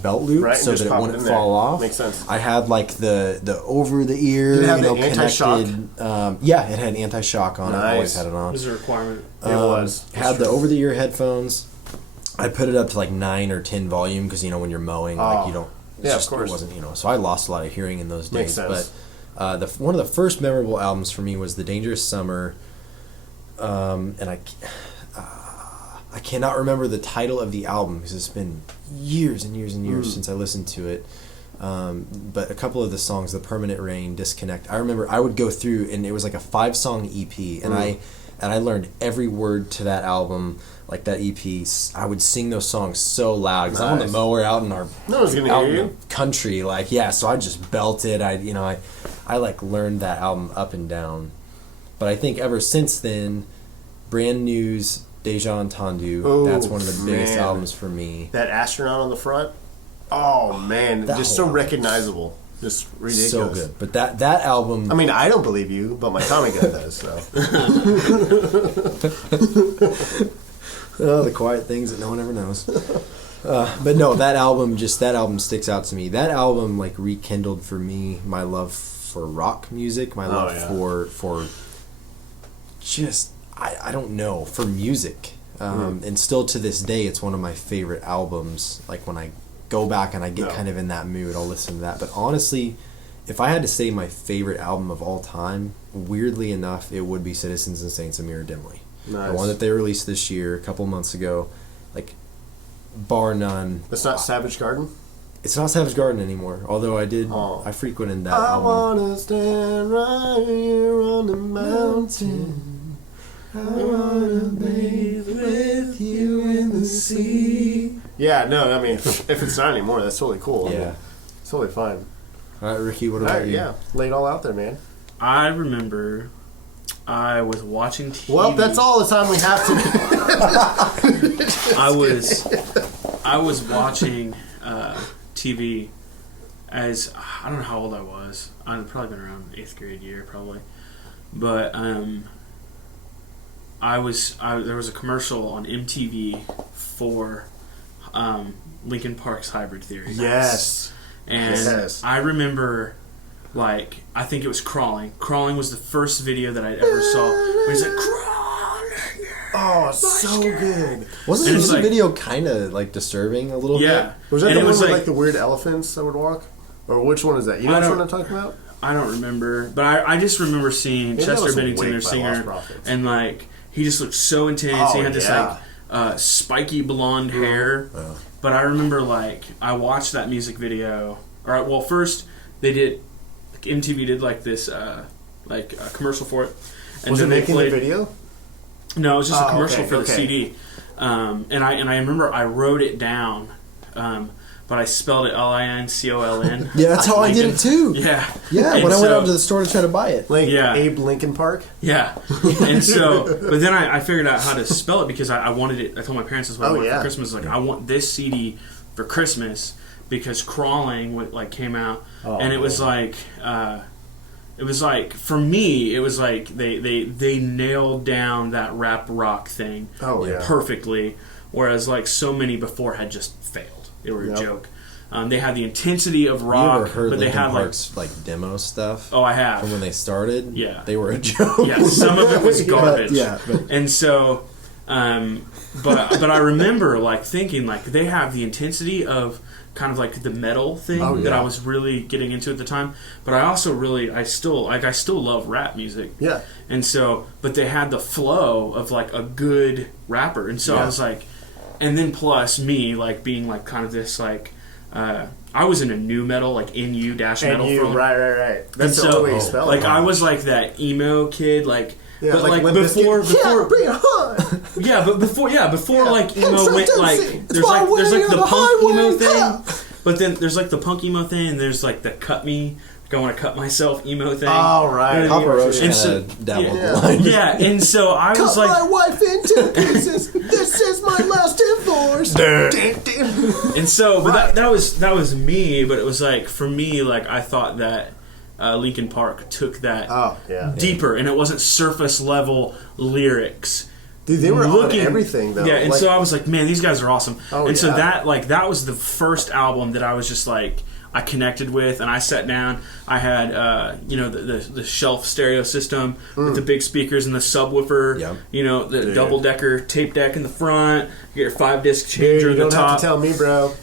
belt loop Right, and so just that it pop it wouldn't in there. fall off. Makes sense. I had like the over the ear, Did it have the anti-shock? connected. Yeah, it had anti-shock on it. I always Nice. had it on. It was a requirement. It was. Had the over the ear headphones. I put it up to like 9 or 10 volume because when you're mowing, like you don't. It's Yeah, of just, course. It wasn't So I lost a lot of hearing in those days. Makes sense. But one of the first memorable albums for me was The Dangerous Summer, and I cannot remember the title of the album because it's been years and years and years since I listened to it. But a couple of the songs, The Permanent Rain, Disconnect, I remember I would go through, and it was like a 5-song EP, and I learned every word to that album, like that EP. I would sing those songs so loud because I'm on the Nice. mower out in our No one's gonna out hear in you. the country, so I just belted. I like learned that album up and down. But I think ever since then, Brand New's Deja Entendu, Oh, that's one of the biggest man. albums for me. That astronaut on the front. Oh man, That just whole so album. recognizable. Just ridiculous. So good. But that album, I mean, I don't believe you, but my Tommy guy does. So the quiet things that no one ever knows. But no, that album sticks out to me. That album like rekindled for me my love for rock music, my love for just I don't know, for music. And still to this day, it's one of my favorite albums. Like when I go back and I get kind of in that mood, I'll listen to that. But honestly, if I had to say my favorite album of all time, weirdly enough, it would be Citizens and Saints of Mirror Dimly. nice. The one that they released this year, a couple months ago, like bar none. It's not Savage Garden. It's not Savage Garden anymore. Although I frequented that I album. wanna stand right here on the mountain. I wanna bathe with you in the sea. Yeah, no, I mean, if it's not anymore, that's totally cool. I Yeah. mean, it's totally fine. All right, Ricky, what All about right, you? yeah, lay it all out there, man. I remember I was watching TV. Well, that's all the time we have to. I was watching TV as I don't know how old I was. I'd probably been around 8th grade year probably, but there was a commercial on MTV for Linkin Park's Hybrid Theory. Yes. And Yes. I remember, like, I think it was Crawling. Crawling was the first video that I ever saw. Where he's like, crawling. Oh, so good. Wasn't And the it's music like- video kind of like disturbing a little Yeah. Was that And the it one was with like- like the weird elephants that would walk? Or which one is that? You know I which don't- one I'm talking about? I don't remember. But I just remember seeing Maybe that Chester was Bennington, Wake their by singer, Lost Prophets. and, like, he just looked so intense. Oh, He had this, yeah. like, spiky blonde hair. Oh. But I remember, like, I watched that music video. Well, first, they did, like, MTV did, like, this, like, a commercial for it. And Was it then they making the played- video? No, it was just a Oh, commercial okay, for the okay. CD. And I remember I wrote it down. But but I spelled it Lincoln. Yeah, that's how I did it too. Yeah. Yeah, And when I went so- out to the store to try to buy it. Like Yeah. Abe Lincoln Park. Yeah. And so, but then I figured out how to spell it because I wanted it. I told my parents this was what I wanted for Christmas. Like, I want this CD for Christmas because Crawling came out, and it was like. It was like, for me, it was like they nailed down that rap rock thing perfectly, whereas like so many before had just failed. They were a joke. They had the intensity of rock, you ever heard but they Linkin had Park's like demo stuff? Oh, I have. From when they started? Yeah. They were a joke. Yeah, some of it was garbage. But And so, but I remember like thinking like they have the intensity of kind of like the metal thing that I was really getting into at the time. But I also I still love rap music. Yeah. And so, but they had the flow of like a good rapper. And so I was like, and then plus me like being like kind of this like, I was in a new metal, like NU dash metal. Right. That's the only way you spell it. Like I was like that emo kid, like. Yeah, but like before, bring it on. Yeah, but before like emo went like there's like the punk emo thing, but then there's like the punk emo thing, and there's like the cut me, like I want to cut myself emo thing. Oh right, Papa Roach kind so- of dabbled the line. Yeah, and so I was like, my wife into pieces. This is my last divorce. and so but that was me, but it was like for me like I thought that. Linkin Park took that deeper, and it wasn't surface level lyrics. Dude, they were on everything though. Yeah, and like, so I was like, man, these guys are awesome. Oh, and so that was the first album that I was just like I connected with, and I sat down. I had the shelf stereo system with the big speakers and the subwoofer. Yep. The double decker tape deck in the front. You get your 5-disc changer at the top. You don't have to tell me, bro.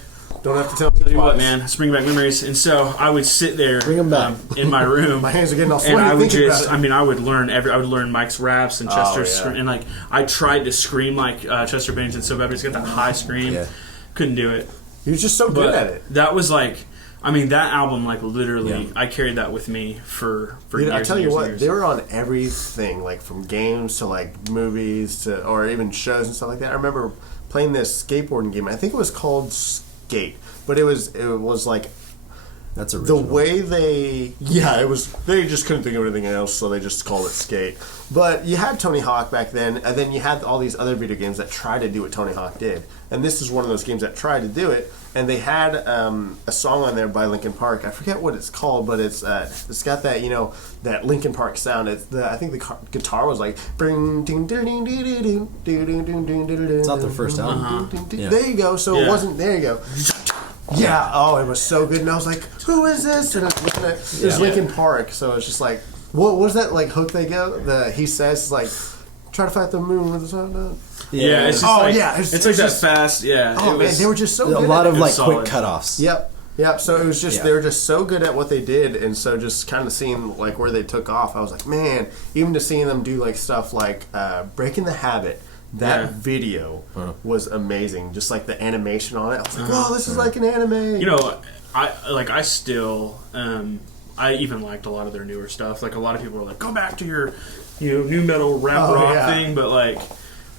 Don't have to tell me. Tell you what, man, it's bringing back memories. And so I would sit there, Bring 'em back. In my room. My hands are getting all sweaty. And I would thinking about it. I would learn Mike's raps and Chester's scream, and like I tried to scream like Chester Bennington so bad, but he's got that high scream. Yeah. Couldn't do it. He was just so good at it. That was like, I mean, that album like literally, I carried that with me for years. I tell and you years what, and years. they were on everything, like from games to like movies to or even shows and stuff like that. I remember playing this skateboarding game. I think it was called Skate. But it was like That's the original. way they just couldn't think of anything else, so they just called it Skate. But you had Tony Hawk back then, and then you had all these other video games that tried to do what Tony Hawk did, and this is one of those games that tried to do it. And they had a song on there by Linkin Park. I forget what it's called, but it's got that that Linkin Park sound. I think the guitar was like It's not their first album. Yeah. There you go. So it wasn't. There you go. Yeah. Oh, it was so good. And I was like, "Who is this?" And I was looking at it was Linkin Park. So it's just like, what was that like hook they go? He says like, "Try to fight the moon with the sun." Yeah, it's just it's like that fast. Yeah. Oh man, they were just so good. A lot at of it. like solid. quick cutoffs. Yep. So it was just they were just so good at what they did, and so just kind of seeing like where they took off, I was like, man, even to seeing them do like stuff like Breaking the Habit. That video was amazing. Just like the animation on it, I was like, "Wow, this is like an anime." I still I even liked a lot of their newer stuff. Like a lot of people were like, "Go back to your new metal rap rock thing," but like.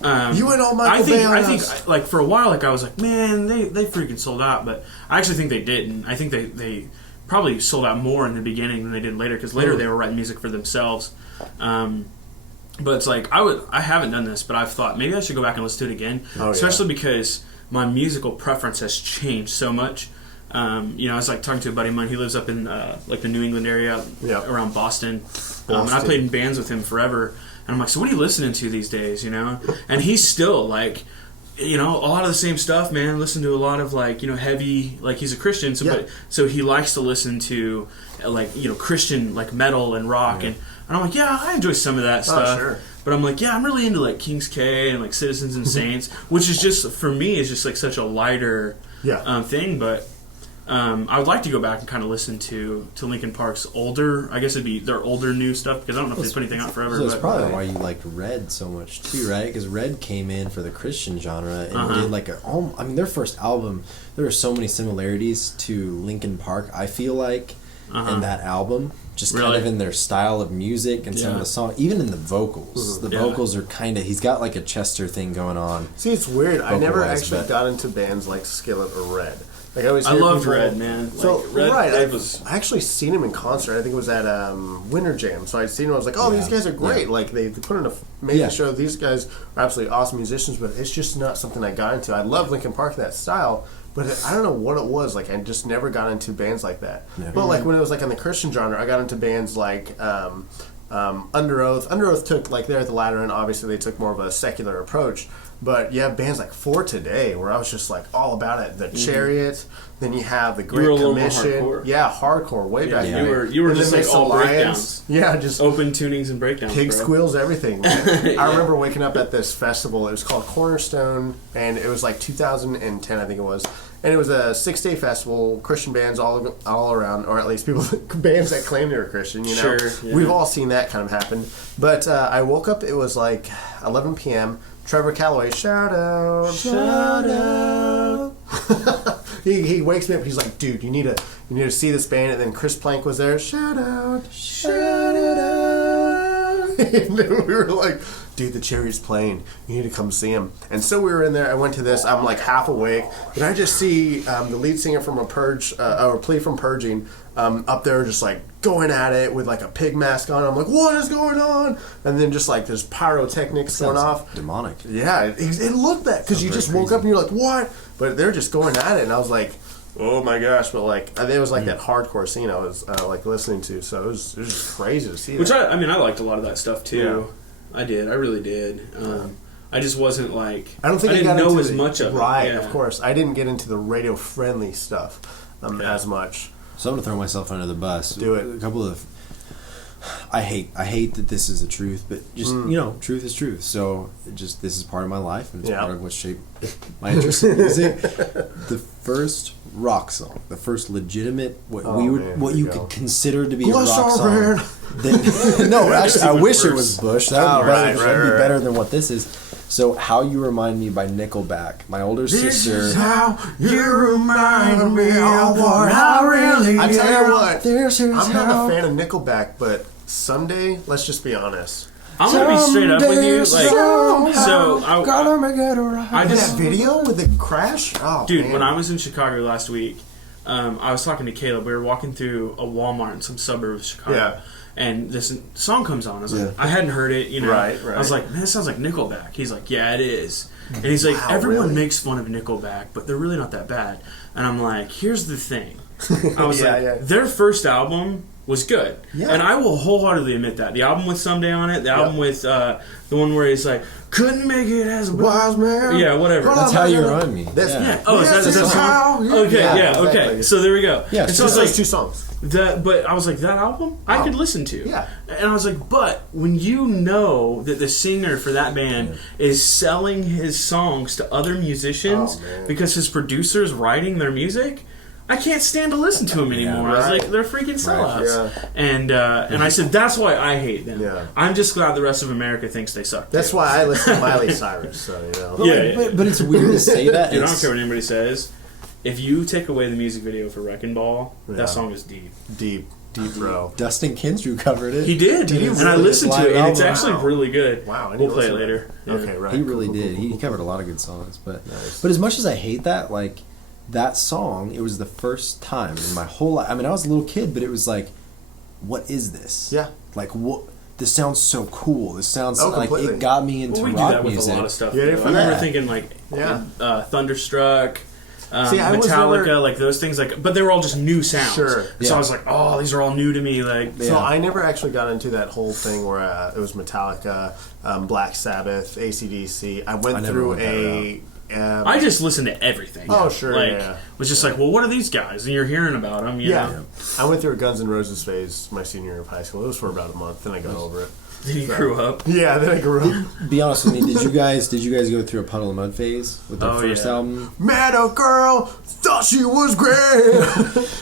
You went all Michael Bay on I us. think like for a while, like I was like, man, they freaking sold out. But I actually think they didn't. I think they probably sold out more in the beginning than they did later, because later they were writing music for themselves. But it's like I haven't done this, but I've thought maybe I should go back and listen to it again, especially because my musical preference has changed so much. I was like talking to a buddy of mine. He lives up in like the New England area, around Boston. And I played in bands with him forever. And I'm like, so what are you listening to these days, And he's still like, a lot of the same stuff, man. Listen to a lot of like, heavy, like he's a Christian, so he likes to listen to like, Christian like metal and rock, and I'm like, yeah, I enjoy some of that stuff. Sure. But I'm like, yeah, I'm really into like King's K and like Citizens and Saints, which is just for me is just like such a lighter thing, but. I would like to go back and kind of listen to Linkin Park's older, I guess it'd be their older new stuff, because I don't know if they put anything out forever. So that's probably why you liked Red so much too, right? Because Red came in for the Christian genre and did like their first album, there were so many similarities to Linkin Park, I feel like, in that album. Just kind of in their style of music and some of the songs, even in the vocals. The vocals are he's got like a Chester thing going on. See, it's weird. I never Vocalized, actually but- got into bands like Skillet or Red. Like I always I hear loved people- Red, man. So Like, Red, right, Red was. I actually seen him in concert. I think it was at Winter Jam. So I'd seen him. I was like, oh, these guys are great. Like they put in a amazing show. These guys are absolutely awesome musicians. But it's just not something I got into. I love Linkin Park, that style. But I don't know what it was. Like I just never got into bands like that. Yeah. But like when it was like in the Christian genre, I got into bands like Under Oath. Under Oath took like they're at the latter end. Obviously, they took more of a secular approach. But you have bands like For Today, where I was just like all about it. The Chariot. Then you have the Great Commission. Hardcore. Yeah, hardcore. Way back. You were just like all breakdowns. Yeah, just open tunings and breakdowns. Pig bro. squeals, everything. I remember waking up at this festival. It was called Cornerstone, and it was like 2010, I think it was. And it was a 6-day festival, Christian bands all around, or at least people bands that claim they were Christian. You know, We've all seen that kind of happen. But I woke up. It was like 11 p.m. Trevor Calloway, shout out. he wakes me up. He's like, dude, you need to see this band. And then Chris Plank was there. Shout out. And then we were like, dude, the Cherry's playing. You need to come see him. And so we were in there. I went to this. I'm like half awake, and I just see the lead singer from a Purge or Plea from Purging up there, just like going at it with like a pig mask on. I'm like, what is going on? And then just like there's pyrotechnics going off. Demonic. Yeah, it looked that because you just woke up and you're like, what? But they're just going at it, and I was like, oh my gosh! But like, it was like that hardcore scene I was like listening to, so it was just crazy to see. Which I mean, I liked a lot of that stuff too. Yeah. I did. I really did. I just wasn't like. I didn't know as much of it. Right, of course. I didn't get into the radio friendly stuff as much. So I'm gonna throw myself under the bus. Do it. A couple of. I hate that this is the truth, but just truth is truth. So this is part of my life, and it's part of what shaped my interest in music. The first rock song, the first legitimate what you could consider to be a rock song. No, actually, I wish it was Bush. That would be better than what this is. So, How You Remind Me by Nickelback. My older sister. This is how you remind me of what I really am. I tell you what, I'm not a fan of Nickelback, but someday, let's just be honest. I'm gonna be straight up with you. Like, gotta make it right. I just that video with the crash. Oh, dude, man. when I was in Chicago last week, I was talking to Caleb. We were walking through a Walmart in some suburb of Chicago. Yeah. And this song comes on. I was like, I hadn't heard it, you know. Right. I was like, man, this sounds like Nickelback. He's like, yeah, it is. And he's like, everyone makes fun of Nickelback, but they're really not that bad. And I'm like, here's the thing. I was their first album was good. Yeah. And I will wholeheartedly admit that. The album with Someday on it, the album with the one where he's like, couldn't make it as a wise man. Yeah, whatever. That's How You Remind Me. Oh, is that the song? Okay, okay. So there we go. Yeah, so it's like 2 songs. But I was like, that album I could listen to. Yeah. And I was like, but when you know that the singer for that band is selling his songs to other musicians because his producer's writing their music, I can't stand to listen to them anymore. I was like, they're freaking sellouts. Yeah. And I said, that's why I hate them. Yeah. I'm just glad the rest of America thinks they suck. That's why I listen to Miley Cyrus. So, you know. But it's weird to say that. Dude, I don't care what anybody says. If you take away the music video for Wrecking Ball, that song is deep. Deep, bro. Dustin Kinsrew covered it. He did. And I listened to it, and it's actually really good. Wow. We'll play it later. Yeah. Okay, right. He really did. He covered a lot of good songs. But as much as I hate that, like, that song, it was the first time in my whole life. I mean, I was a little kid, but it was like, what is this? Yeah. Like, what? This sounds so cool. This sounds like it got me into rock music. We do that with a lot of stuff. Yeah, I remember thinking, like, Thunderstruck. Metallica, like those things, like, but they were all just new sounds. Sure. So I was like, oh, these are all new to me. Like, so I never actually got into that whole thing where it was Metallica, Black Sabbath, AC/DC. I went through I just listened to everything. Oh, sure. Like, was just like, well, what are these guys? And you're hearing about them. You know? I went through a Guns N' Roses phase my senior year of high school. It was for about a month, then I got over it. Then you grew up. Yeah, then I grew up. Be honest with me. Did you guys go through a Puddle of Mud phase with their first album? Met a girl, thought she was great.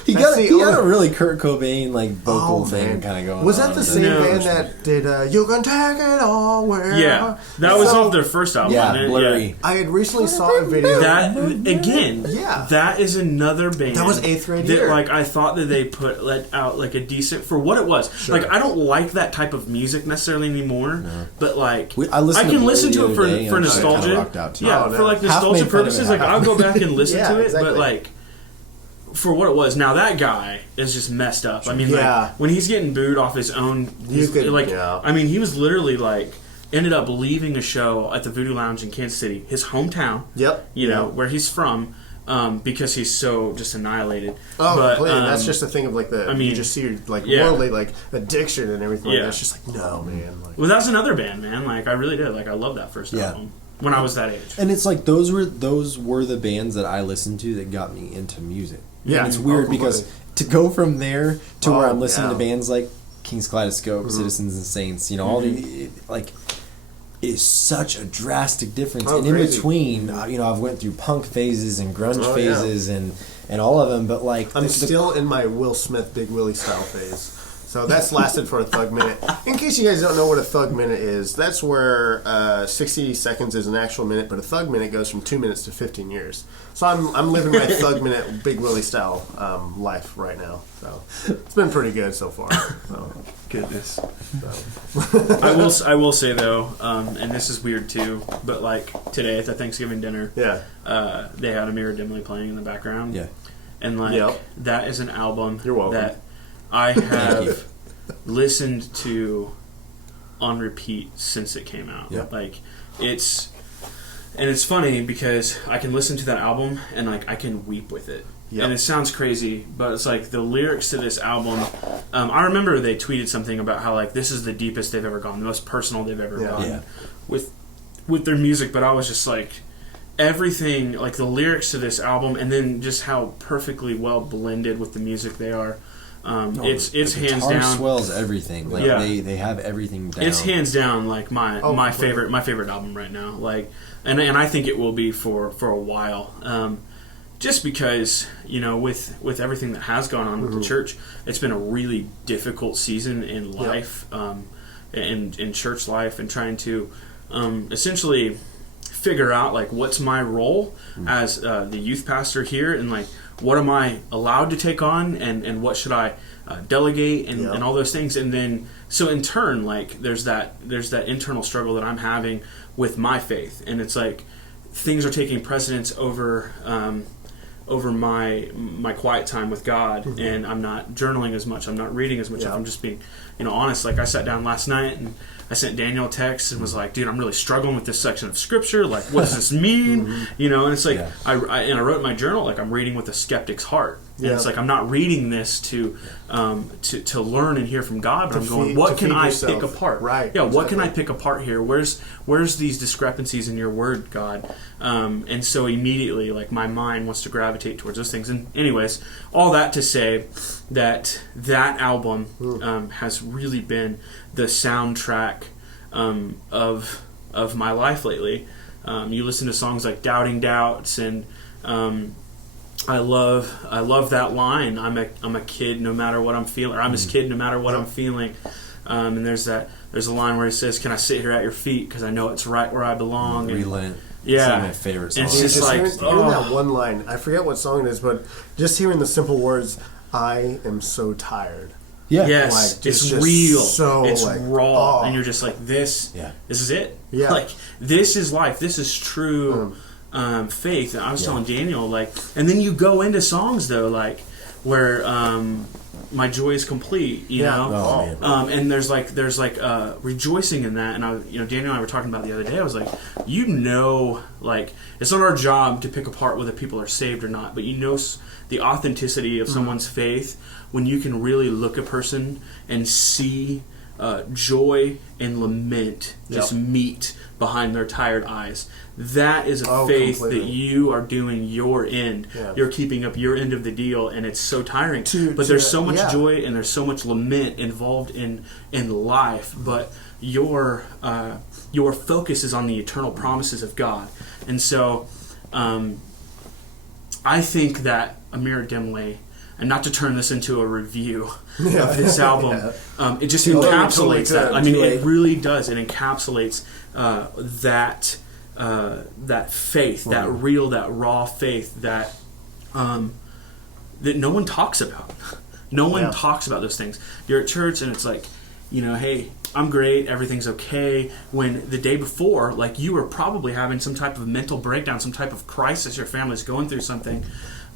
he got a really Kurt Cobain like vocal thing kind of going. Was that the same band that did "You Can Take It All"? Yeah, that was off their first album. Yeah, Blurry. Yeah. I had recently saw a video. That again. Yeah, that is another band. That was 8th grade year. Like I thought that they let out like a decent for what it was. Sure. Like I don't like that type of music necessarily anymore, but like I can listen to it for nostalgia. Yeah, for like nostalgia purposes. Like I'll go back and listen to it, but like for what it was. Now that guy is just messed up. I mean, Yeah. like when he's getting booed off his own, Yeah. I mean, he was literally like ended up leaving a show at the Voodoo Lounge in Kansas City, his hometown. Yep. You know where he's from. Because he's so just annihilated. Oh, but, completely. That's just the thing of like I mean, you just see like yeah. worldly like addiction and everything. Yeah. Like that. It's just like no, man. Like, well, that was another band, man. Like I really did. Like I love that first album when I was that age. And it's like those were the bands that I listened to that got me into music. Yeah. And it's weird because to go from there to where I'm listening yeah. to bands like King's Kaleidoscope, Citizens and Saints, you know, all the like. Is such a drastic difference, and in crazy. between, you know, I've went through punk phases and grunge phases and all of them, but like I'm still in my Will Smith Big Willie style phase. So that's lasted for a Thug Minute. In case you guys don't know what a Thug Minute is, that's where 60 seconds is an actual minute, but a Thug Minute goes from 2 minutes to 15 years. So I'm living my Thug Minute Big Willie style life right now. So it's been pretty good so far. So, Goodness. so. I will say though, and this is weird too, but like today at the Thanksgiving dinner, Yeah. they had Amira Dimley playing in the background. Yeah. And like that is an album You're welcome. that I have listened to on repeat since it came out. Yeah. Like it's funny because I can listen to that album and like I can weep with it. Yep. And it sounds crazy, but it's like the lyrics to this album. I remember they tweeted something about how like this is the deepest they've ever gone, the most personal they've ever gone with their music. But I was just like everything, like the lyrics to this album, and then just how perfectly well blended with the music they are. It's the hands guitar down swells everything. Like they have everything down. It's hands down like my favorite album right now. Like, and I think it will be for a while. Just because, you know, with everything that has gone on with the church, it's been a really difficult season in life, in church life, and trying to essentially figure out like what's my role as the youth pastor here, and like what am I allowed to take on, and what should I delegate, and all those things. And then so in turn, like there's that internal struggle that I'm having with my faith, and it's like things are taking precedence over my quiet time with God, and I'm not journaling as much, I'm not reading as much. I'm just being, honest. Like I sat down last night and I sent Daniel a text and was like, dude, I'm really struggling with this section of scripture. Like, what does this mean? And it's like, I wrote in my journal, like I'm reading with a skeptic's heart. And it's like I'm not reading this to learn and hear from God, but I'm going, what can I pick apart? Right. Yeah, what can I pick apart here? Where's these discrepancies in your word, God? And so immediately, like my mind wants to gravitate towards those things. And anyways, all that to say that album has really been the soundtrack of my life lately. You listen to songs like Doubting Doubts, and I love that line. I'm a kid no matter what I'm feeling, or I'm his kid no matter what I'm feeling. And there's a line where he says, "Can I sit here at your feet because I know it's right where I belong?" Relent. Yeah, it's one of my favorite songs. And it's just like hearing that one line. I forget what song it is, but just hearing the simple words, "I am so tired." Yeah. Yes, Like, it's just real. so, it's like, raw, and you're just like, this is it. Yeah. Like this is life. This is true faith. And I was telling Daniel, like, and then you go into songs though, like where my joy is complete. You know, Oh, and there's like rejoicing in that. And Daniel and I were talking about the other day. I was like, like it's not our job to pick apart whether people are saved or not, but the authenticity of someone's faith when you can really look a person and see joy and lament just meet behind their tired eyes. That is a faith completely. that you are doing your end. Yeah. You're keeping up your end of the deal, and it's so tiring. But there's so much joy and there's so much lament involved in life. But your focus is on the eternal promises of God. And so I think that Amira Dimley, and not to turn this into a review of this album, it just encapsulates that. I mean, it really does. It encapsulates that faith, that real, that raw faith that no one talks about. No one talks about those things. You're at church and it's like, hey, I'm great, everything's okay. When the day before, like you were probably having some type of mental breakdown, some type of crisis, your family's going through something.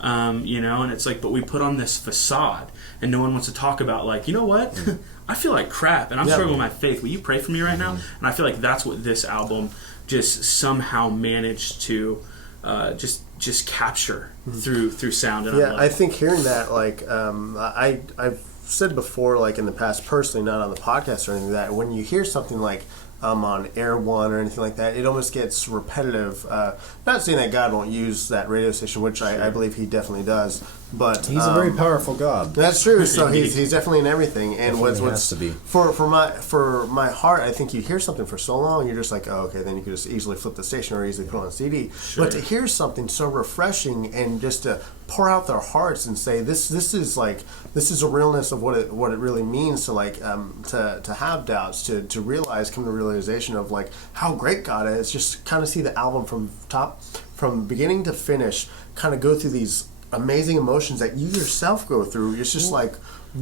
And it's like, but we put on this facade, and no one wants to talk about, like, you know what? I feel like crap, and I'm struggling with my faith. Will you pray for me right now? And I feel like that's what this album just somehow managed to just capture through sound. And I think hearing that, like, I've said before, like in the past, personally, not on the podcast or anything, that when you hear something like on Air One or anything like that, it almost gets repetitive. Not saying that God won't use that radio station, which I believe He definitely does, but He's a very powerful God. That's true. So he's definitely in everything. And Definitely what's has to be. for my heart, I think you hear something for so long, you're just like, oh, okay, then you could just easily flip the station or easily put on a CD. Sure. But to hear something so refreshing and just to pour out their hearts and say this is a realness of what it really means to like to have doubts, to realize, come to realization of like how great God is. Just kind of see the album from beginning to finish, kind of go through these amazing emotions that you yourself go through. It's just like,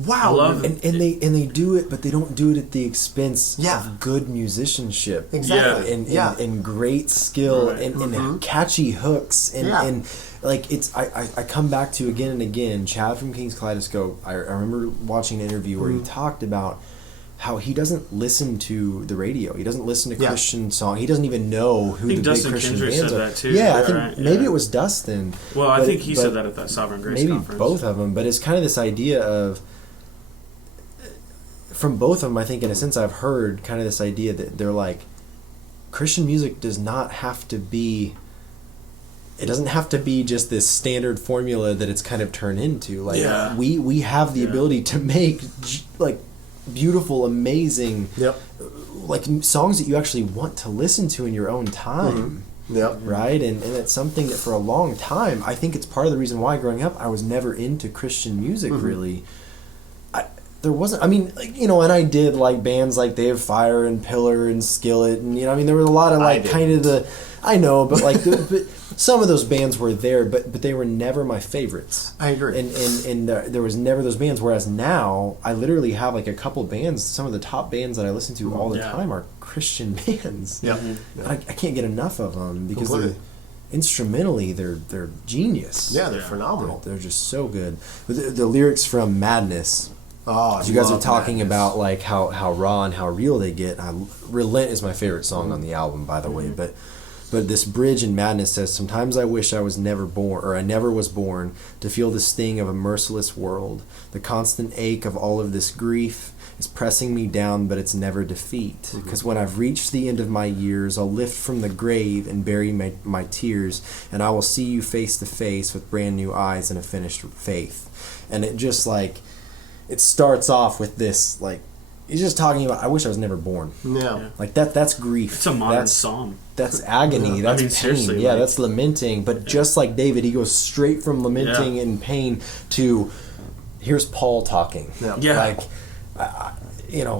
wow. I love it. And they do it, but they don't do it at the expense of good musicianship. Exactly. And great skill, right. and catchy hooks, and like it's I come back to again and again. Chad from King's Kaleidoscope. I remember watching an interview where he talked about how he doesn't listen to the radio. He doesn't listen to Christian song. He doesn't even know who the big Dustin Christian Kendrick bands said are. that too. Yeah, I Yeah, think right, maybe it was Dustin. Well, I think he said that at that Sovereign Grace maybe conference. both of them, but it's kind of this idea of, from both of them, I think in a sense I've heard kind of this idea that they're like, Christian music does not have to be, it doesn't have to be just this standard formula that it's kind of turned into. Like we have the ability to make like beautiful, amazing, like songs that you actually want to listen to in your own time. Right? And it's something that for a long time, I think it's part of the reason why growing up I was never into Christian music really. There wasn't, I mean, like, and I did like bands like They Have Fire and Pillar and Skillet, and I mean there was a lot of like kind of I know, but like but some of those bands were there, but they were never my favorites. I agree. And there was never those bands. Whereas now, I literally have like a couple bands. Some of the top bands that I listen to all the time are Christian bands. I can't get enough of them because instrumentally they're genius. Yeah, they're phenomenal. They're just so good. The lyrics from Madness. Oh, you guys are talking about like how raw and how real they get. Relent is my favorite song on the album, by the way, but this bridge in Madness says, sometimes I wish I was never born, or I never was born, to feel the sting of a merciless world. The constant ache of all of this grief is pressing me down, but it's never defeat. Because when I've reached the end of my years, I'll lift from the grave and bury my tears, and I will see you face to face with brand new eyes and a finished faith. And it just like, it starts off with this, like, he's just talking about, I wish I was never born. Like that's grief. It's a modern psalm. That's agony. That's pain. Seriously, yeah, that's lamenting. But just like David, he goes straight from lamenting and pain to, here's Paul talking. Like,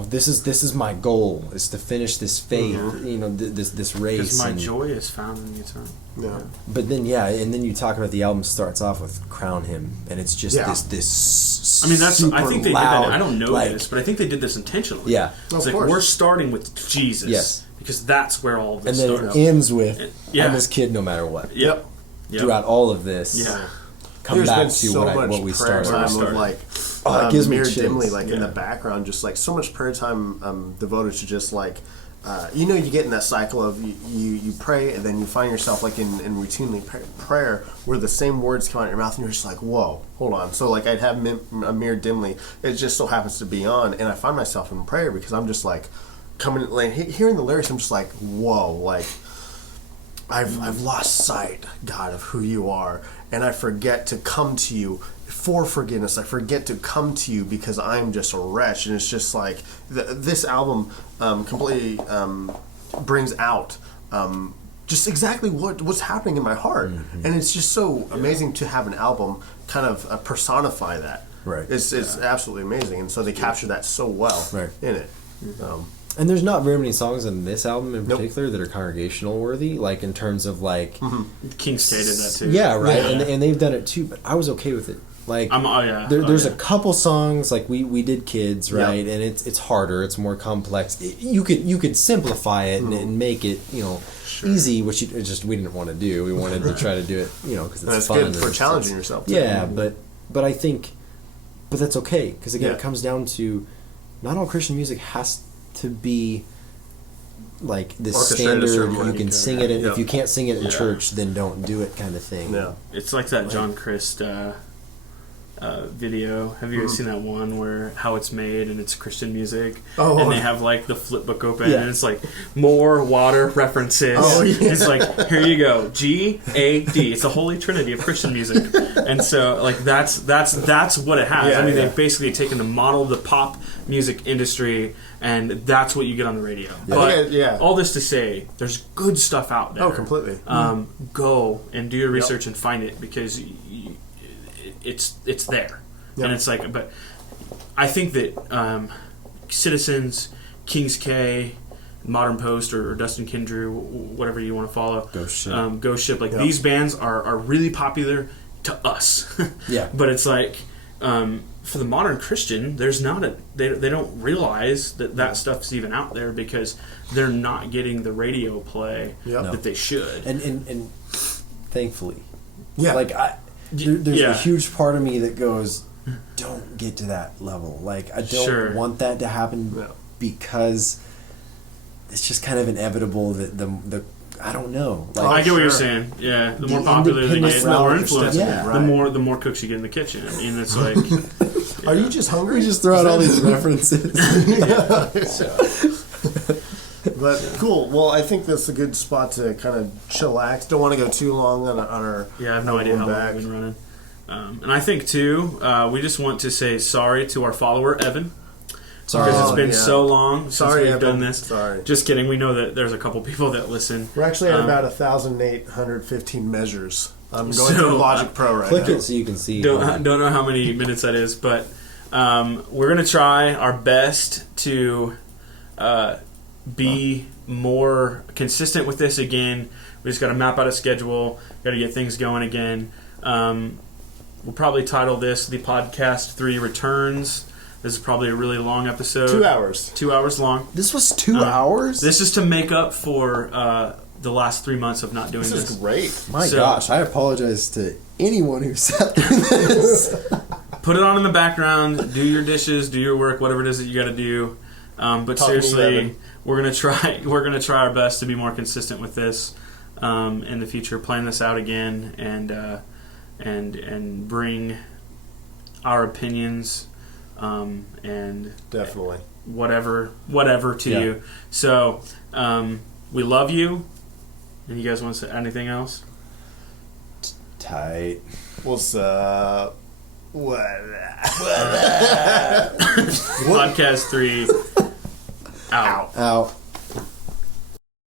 this is my goal, is to finish this faith. This race. Because my joy is found in the eternal. But then and then you talk about the album starts off with Crown Him, and it's just this. I mean, I think they loud, did that. I don't know this, but I think they did this intentionally. Yeah, it's like we're starting with Jesus. Yes, because that's where all of this starts. And then it ends with I'm His kid no matter what. Yep. Throughout all of this. Come There's back been to so what we started. Time of like it gives me chills. dimly, like in the background, just like so much prayer time devoted to just like you get in that cycle of you pray and then you find yourself like in routinely prayer where the same words come out of your mouth and you're just like, whoa, hold on. So like I'd have a mere dimly, it just so happens to be on, and I find myself in prayer because I'm just like coming like hearing the lyrics, I'm just like, whoa, like I've lost sight, God, of who you are, and I forget to come to you for forgiveness. I forget to come to you because I'm just a wretch. And it's just like this album completely brings out just exactly what's happening in my heart, and it's just so amazing to have an album kind of personify that. Right, it's absolutely amazing, and so they capture that so well in it. And there's not very many songs on this album in particular that are congregational worthy, like in terms of like King stated that too. Yeah, right. And they've done it too, but I was okay with it Like, yeah. There's a couple songs like we did Kids, right? And it's harder, it's more complex. You could simplify it and make it easy, which we didn't want to do. We wanted to try to do it because it's fun. That's good for challenging yourself. Too. Yeah, but I think, but that's okay because again, it comes down to not all Christian music has to be like this standard. You can sing it. If you can't sing it in church, then don't do it, kind of thing. Yeah, it's like that John Christ video. Have you guys seen that one where how it's made and it's Christian music? And they have like the flip book open and it's like more water references. It's like, here you go, G-A-D. It's the Holy Trinity of Christian music. And so like that's what it has. I mean, they've basically taken the model of the pop music industry and that's what you get on the radio. But all this to say, there's good stuff out there. Oh, completely. Go and do your research and find it because it's there. And it's like, but I think that Citizens, King's K, Modern Post, or Dustin Kindrew, whatever you want to follow, Ghost Ship, like these bands are really popular to us. But it's like for the modern Christian, there's not they don't realize that stuff's even out there because they're not getting the radio play that they should. And thankfully, like there's a huge part of me that goes, don't get to that level. Like I don't want that to happen because it's just kind of inevitable that the I don't know. Like, I get what you're saying. Yeah, the more popular they get, the more influence, the more cooks you get in the kitchen. I mean, it's like, are you just hungry? We just throw out all these references. But cool. Well, I think that's a good spot to kind of chillax. Don't want to go too long on our. Yeah, I have no idea how long we've been running. And I think too, we just want to say sorry to our follower Evan. Because it's been so long since we've done this. Sorry. Just kidding. We know that there's a couple people that listen. We're actually at about 1,815 measures. I'm going through Logic Pro right now. Click it so you can see. Don't know how many minutes that is, but we're going to try our best to be more consistent with this again. We just got to map out a schedule. Got to get things going again. We'll probably title this The Podcast 3 Returns. This is probably a really long episode. 2 hours. 2 hours long. This was 2 hours? This is to make up for the last 3 months of not doing this. This is great. My gosh, I apologize to anyone who sat through this. Put it on in the background. Do your dishes. Do your work. Whatever it is that you got to do. But seriously, we're gonna try. We're gonna try our best to be more consistent with this in the future. Plan this out again and bring our opinions. And definitely whatever to you. So we love you. And you guys want to say anything else? Tight. What's up? What? Podcast 3 out.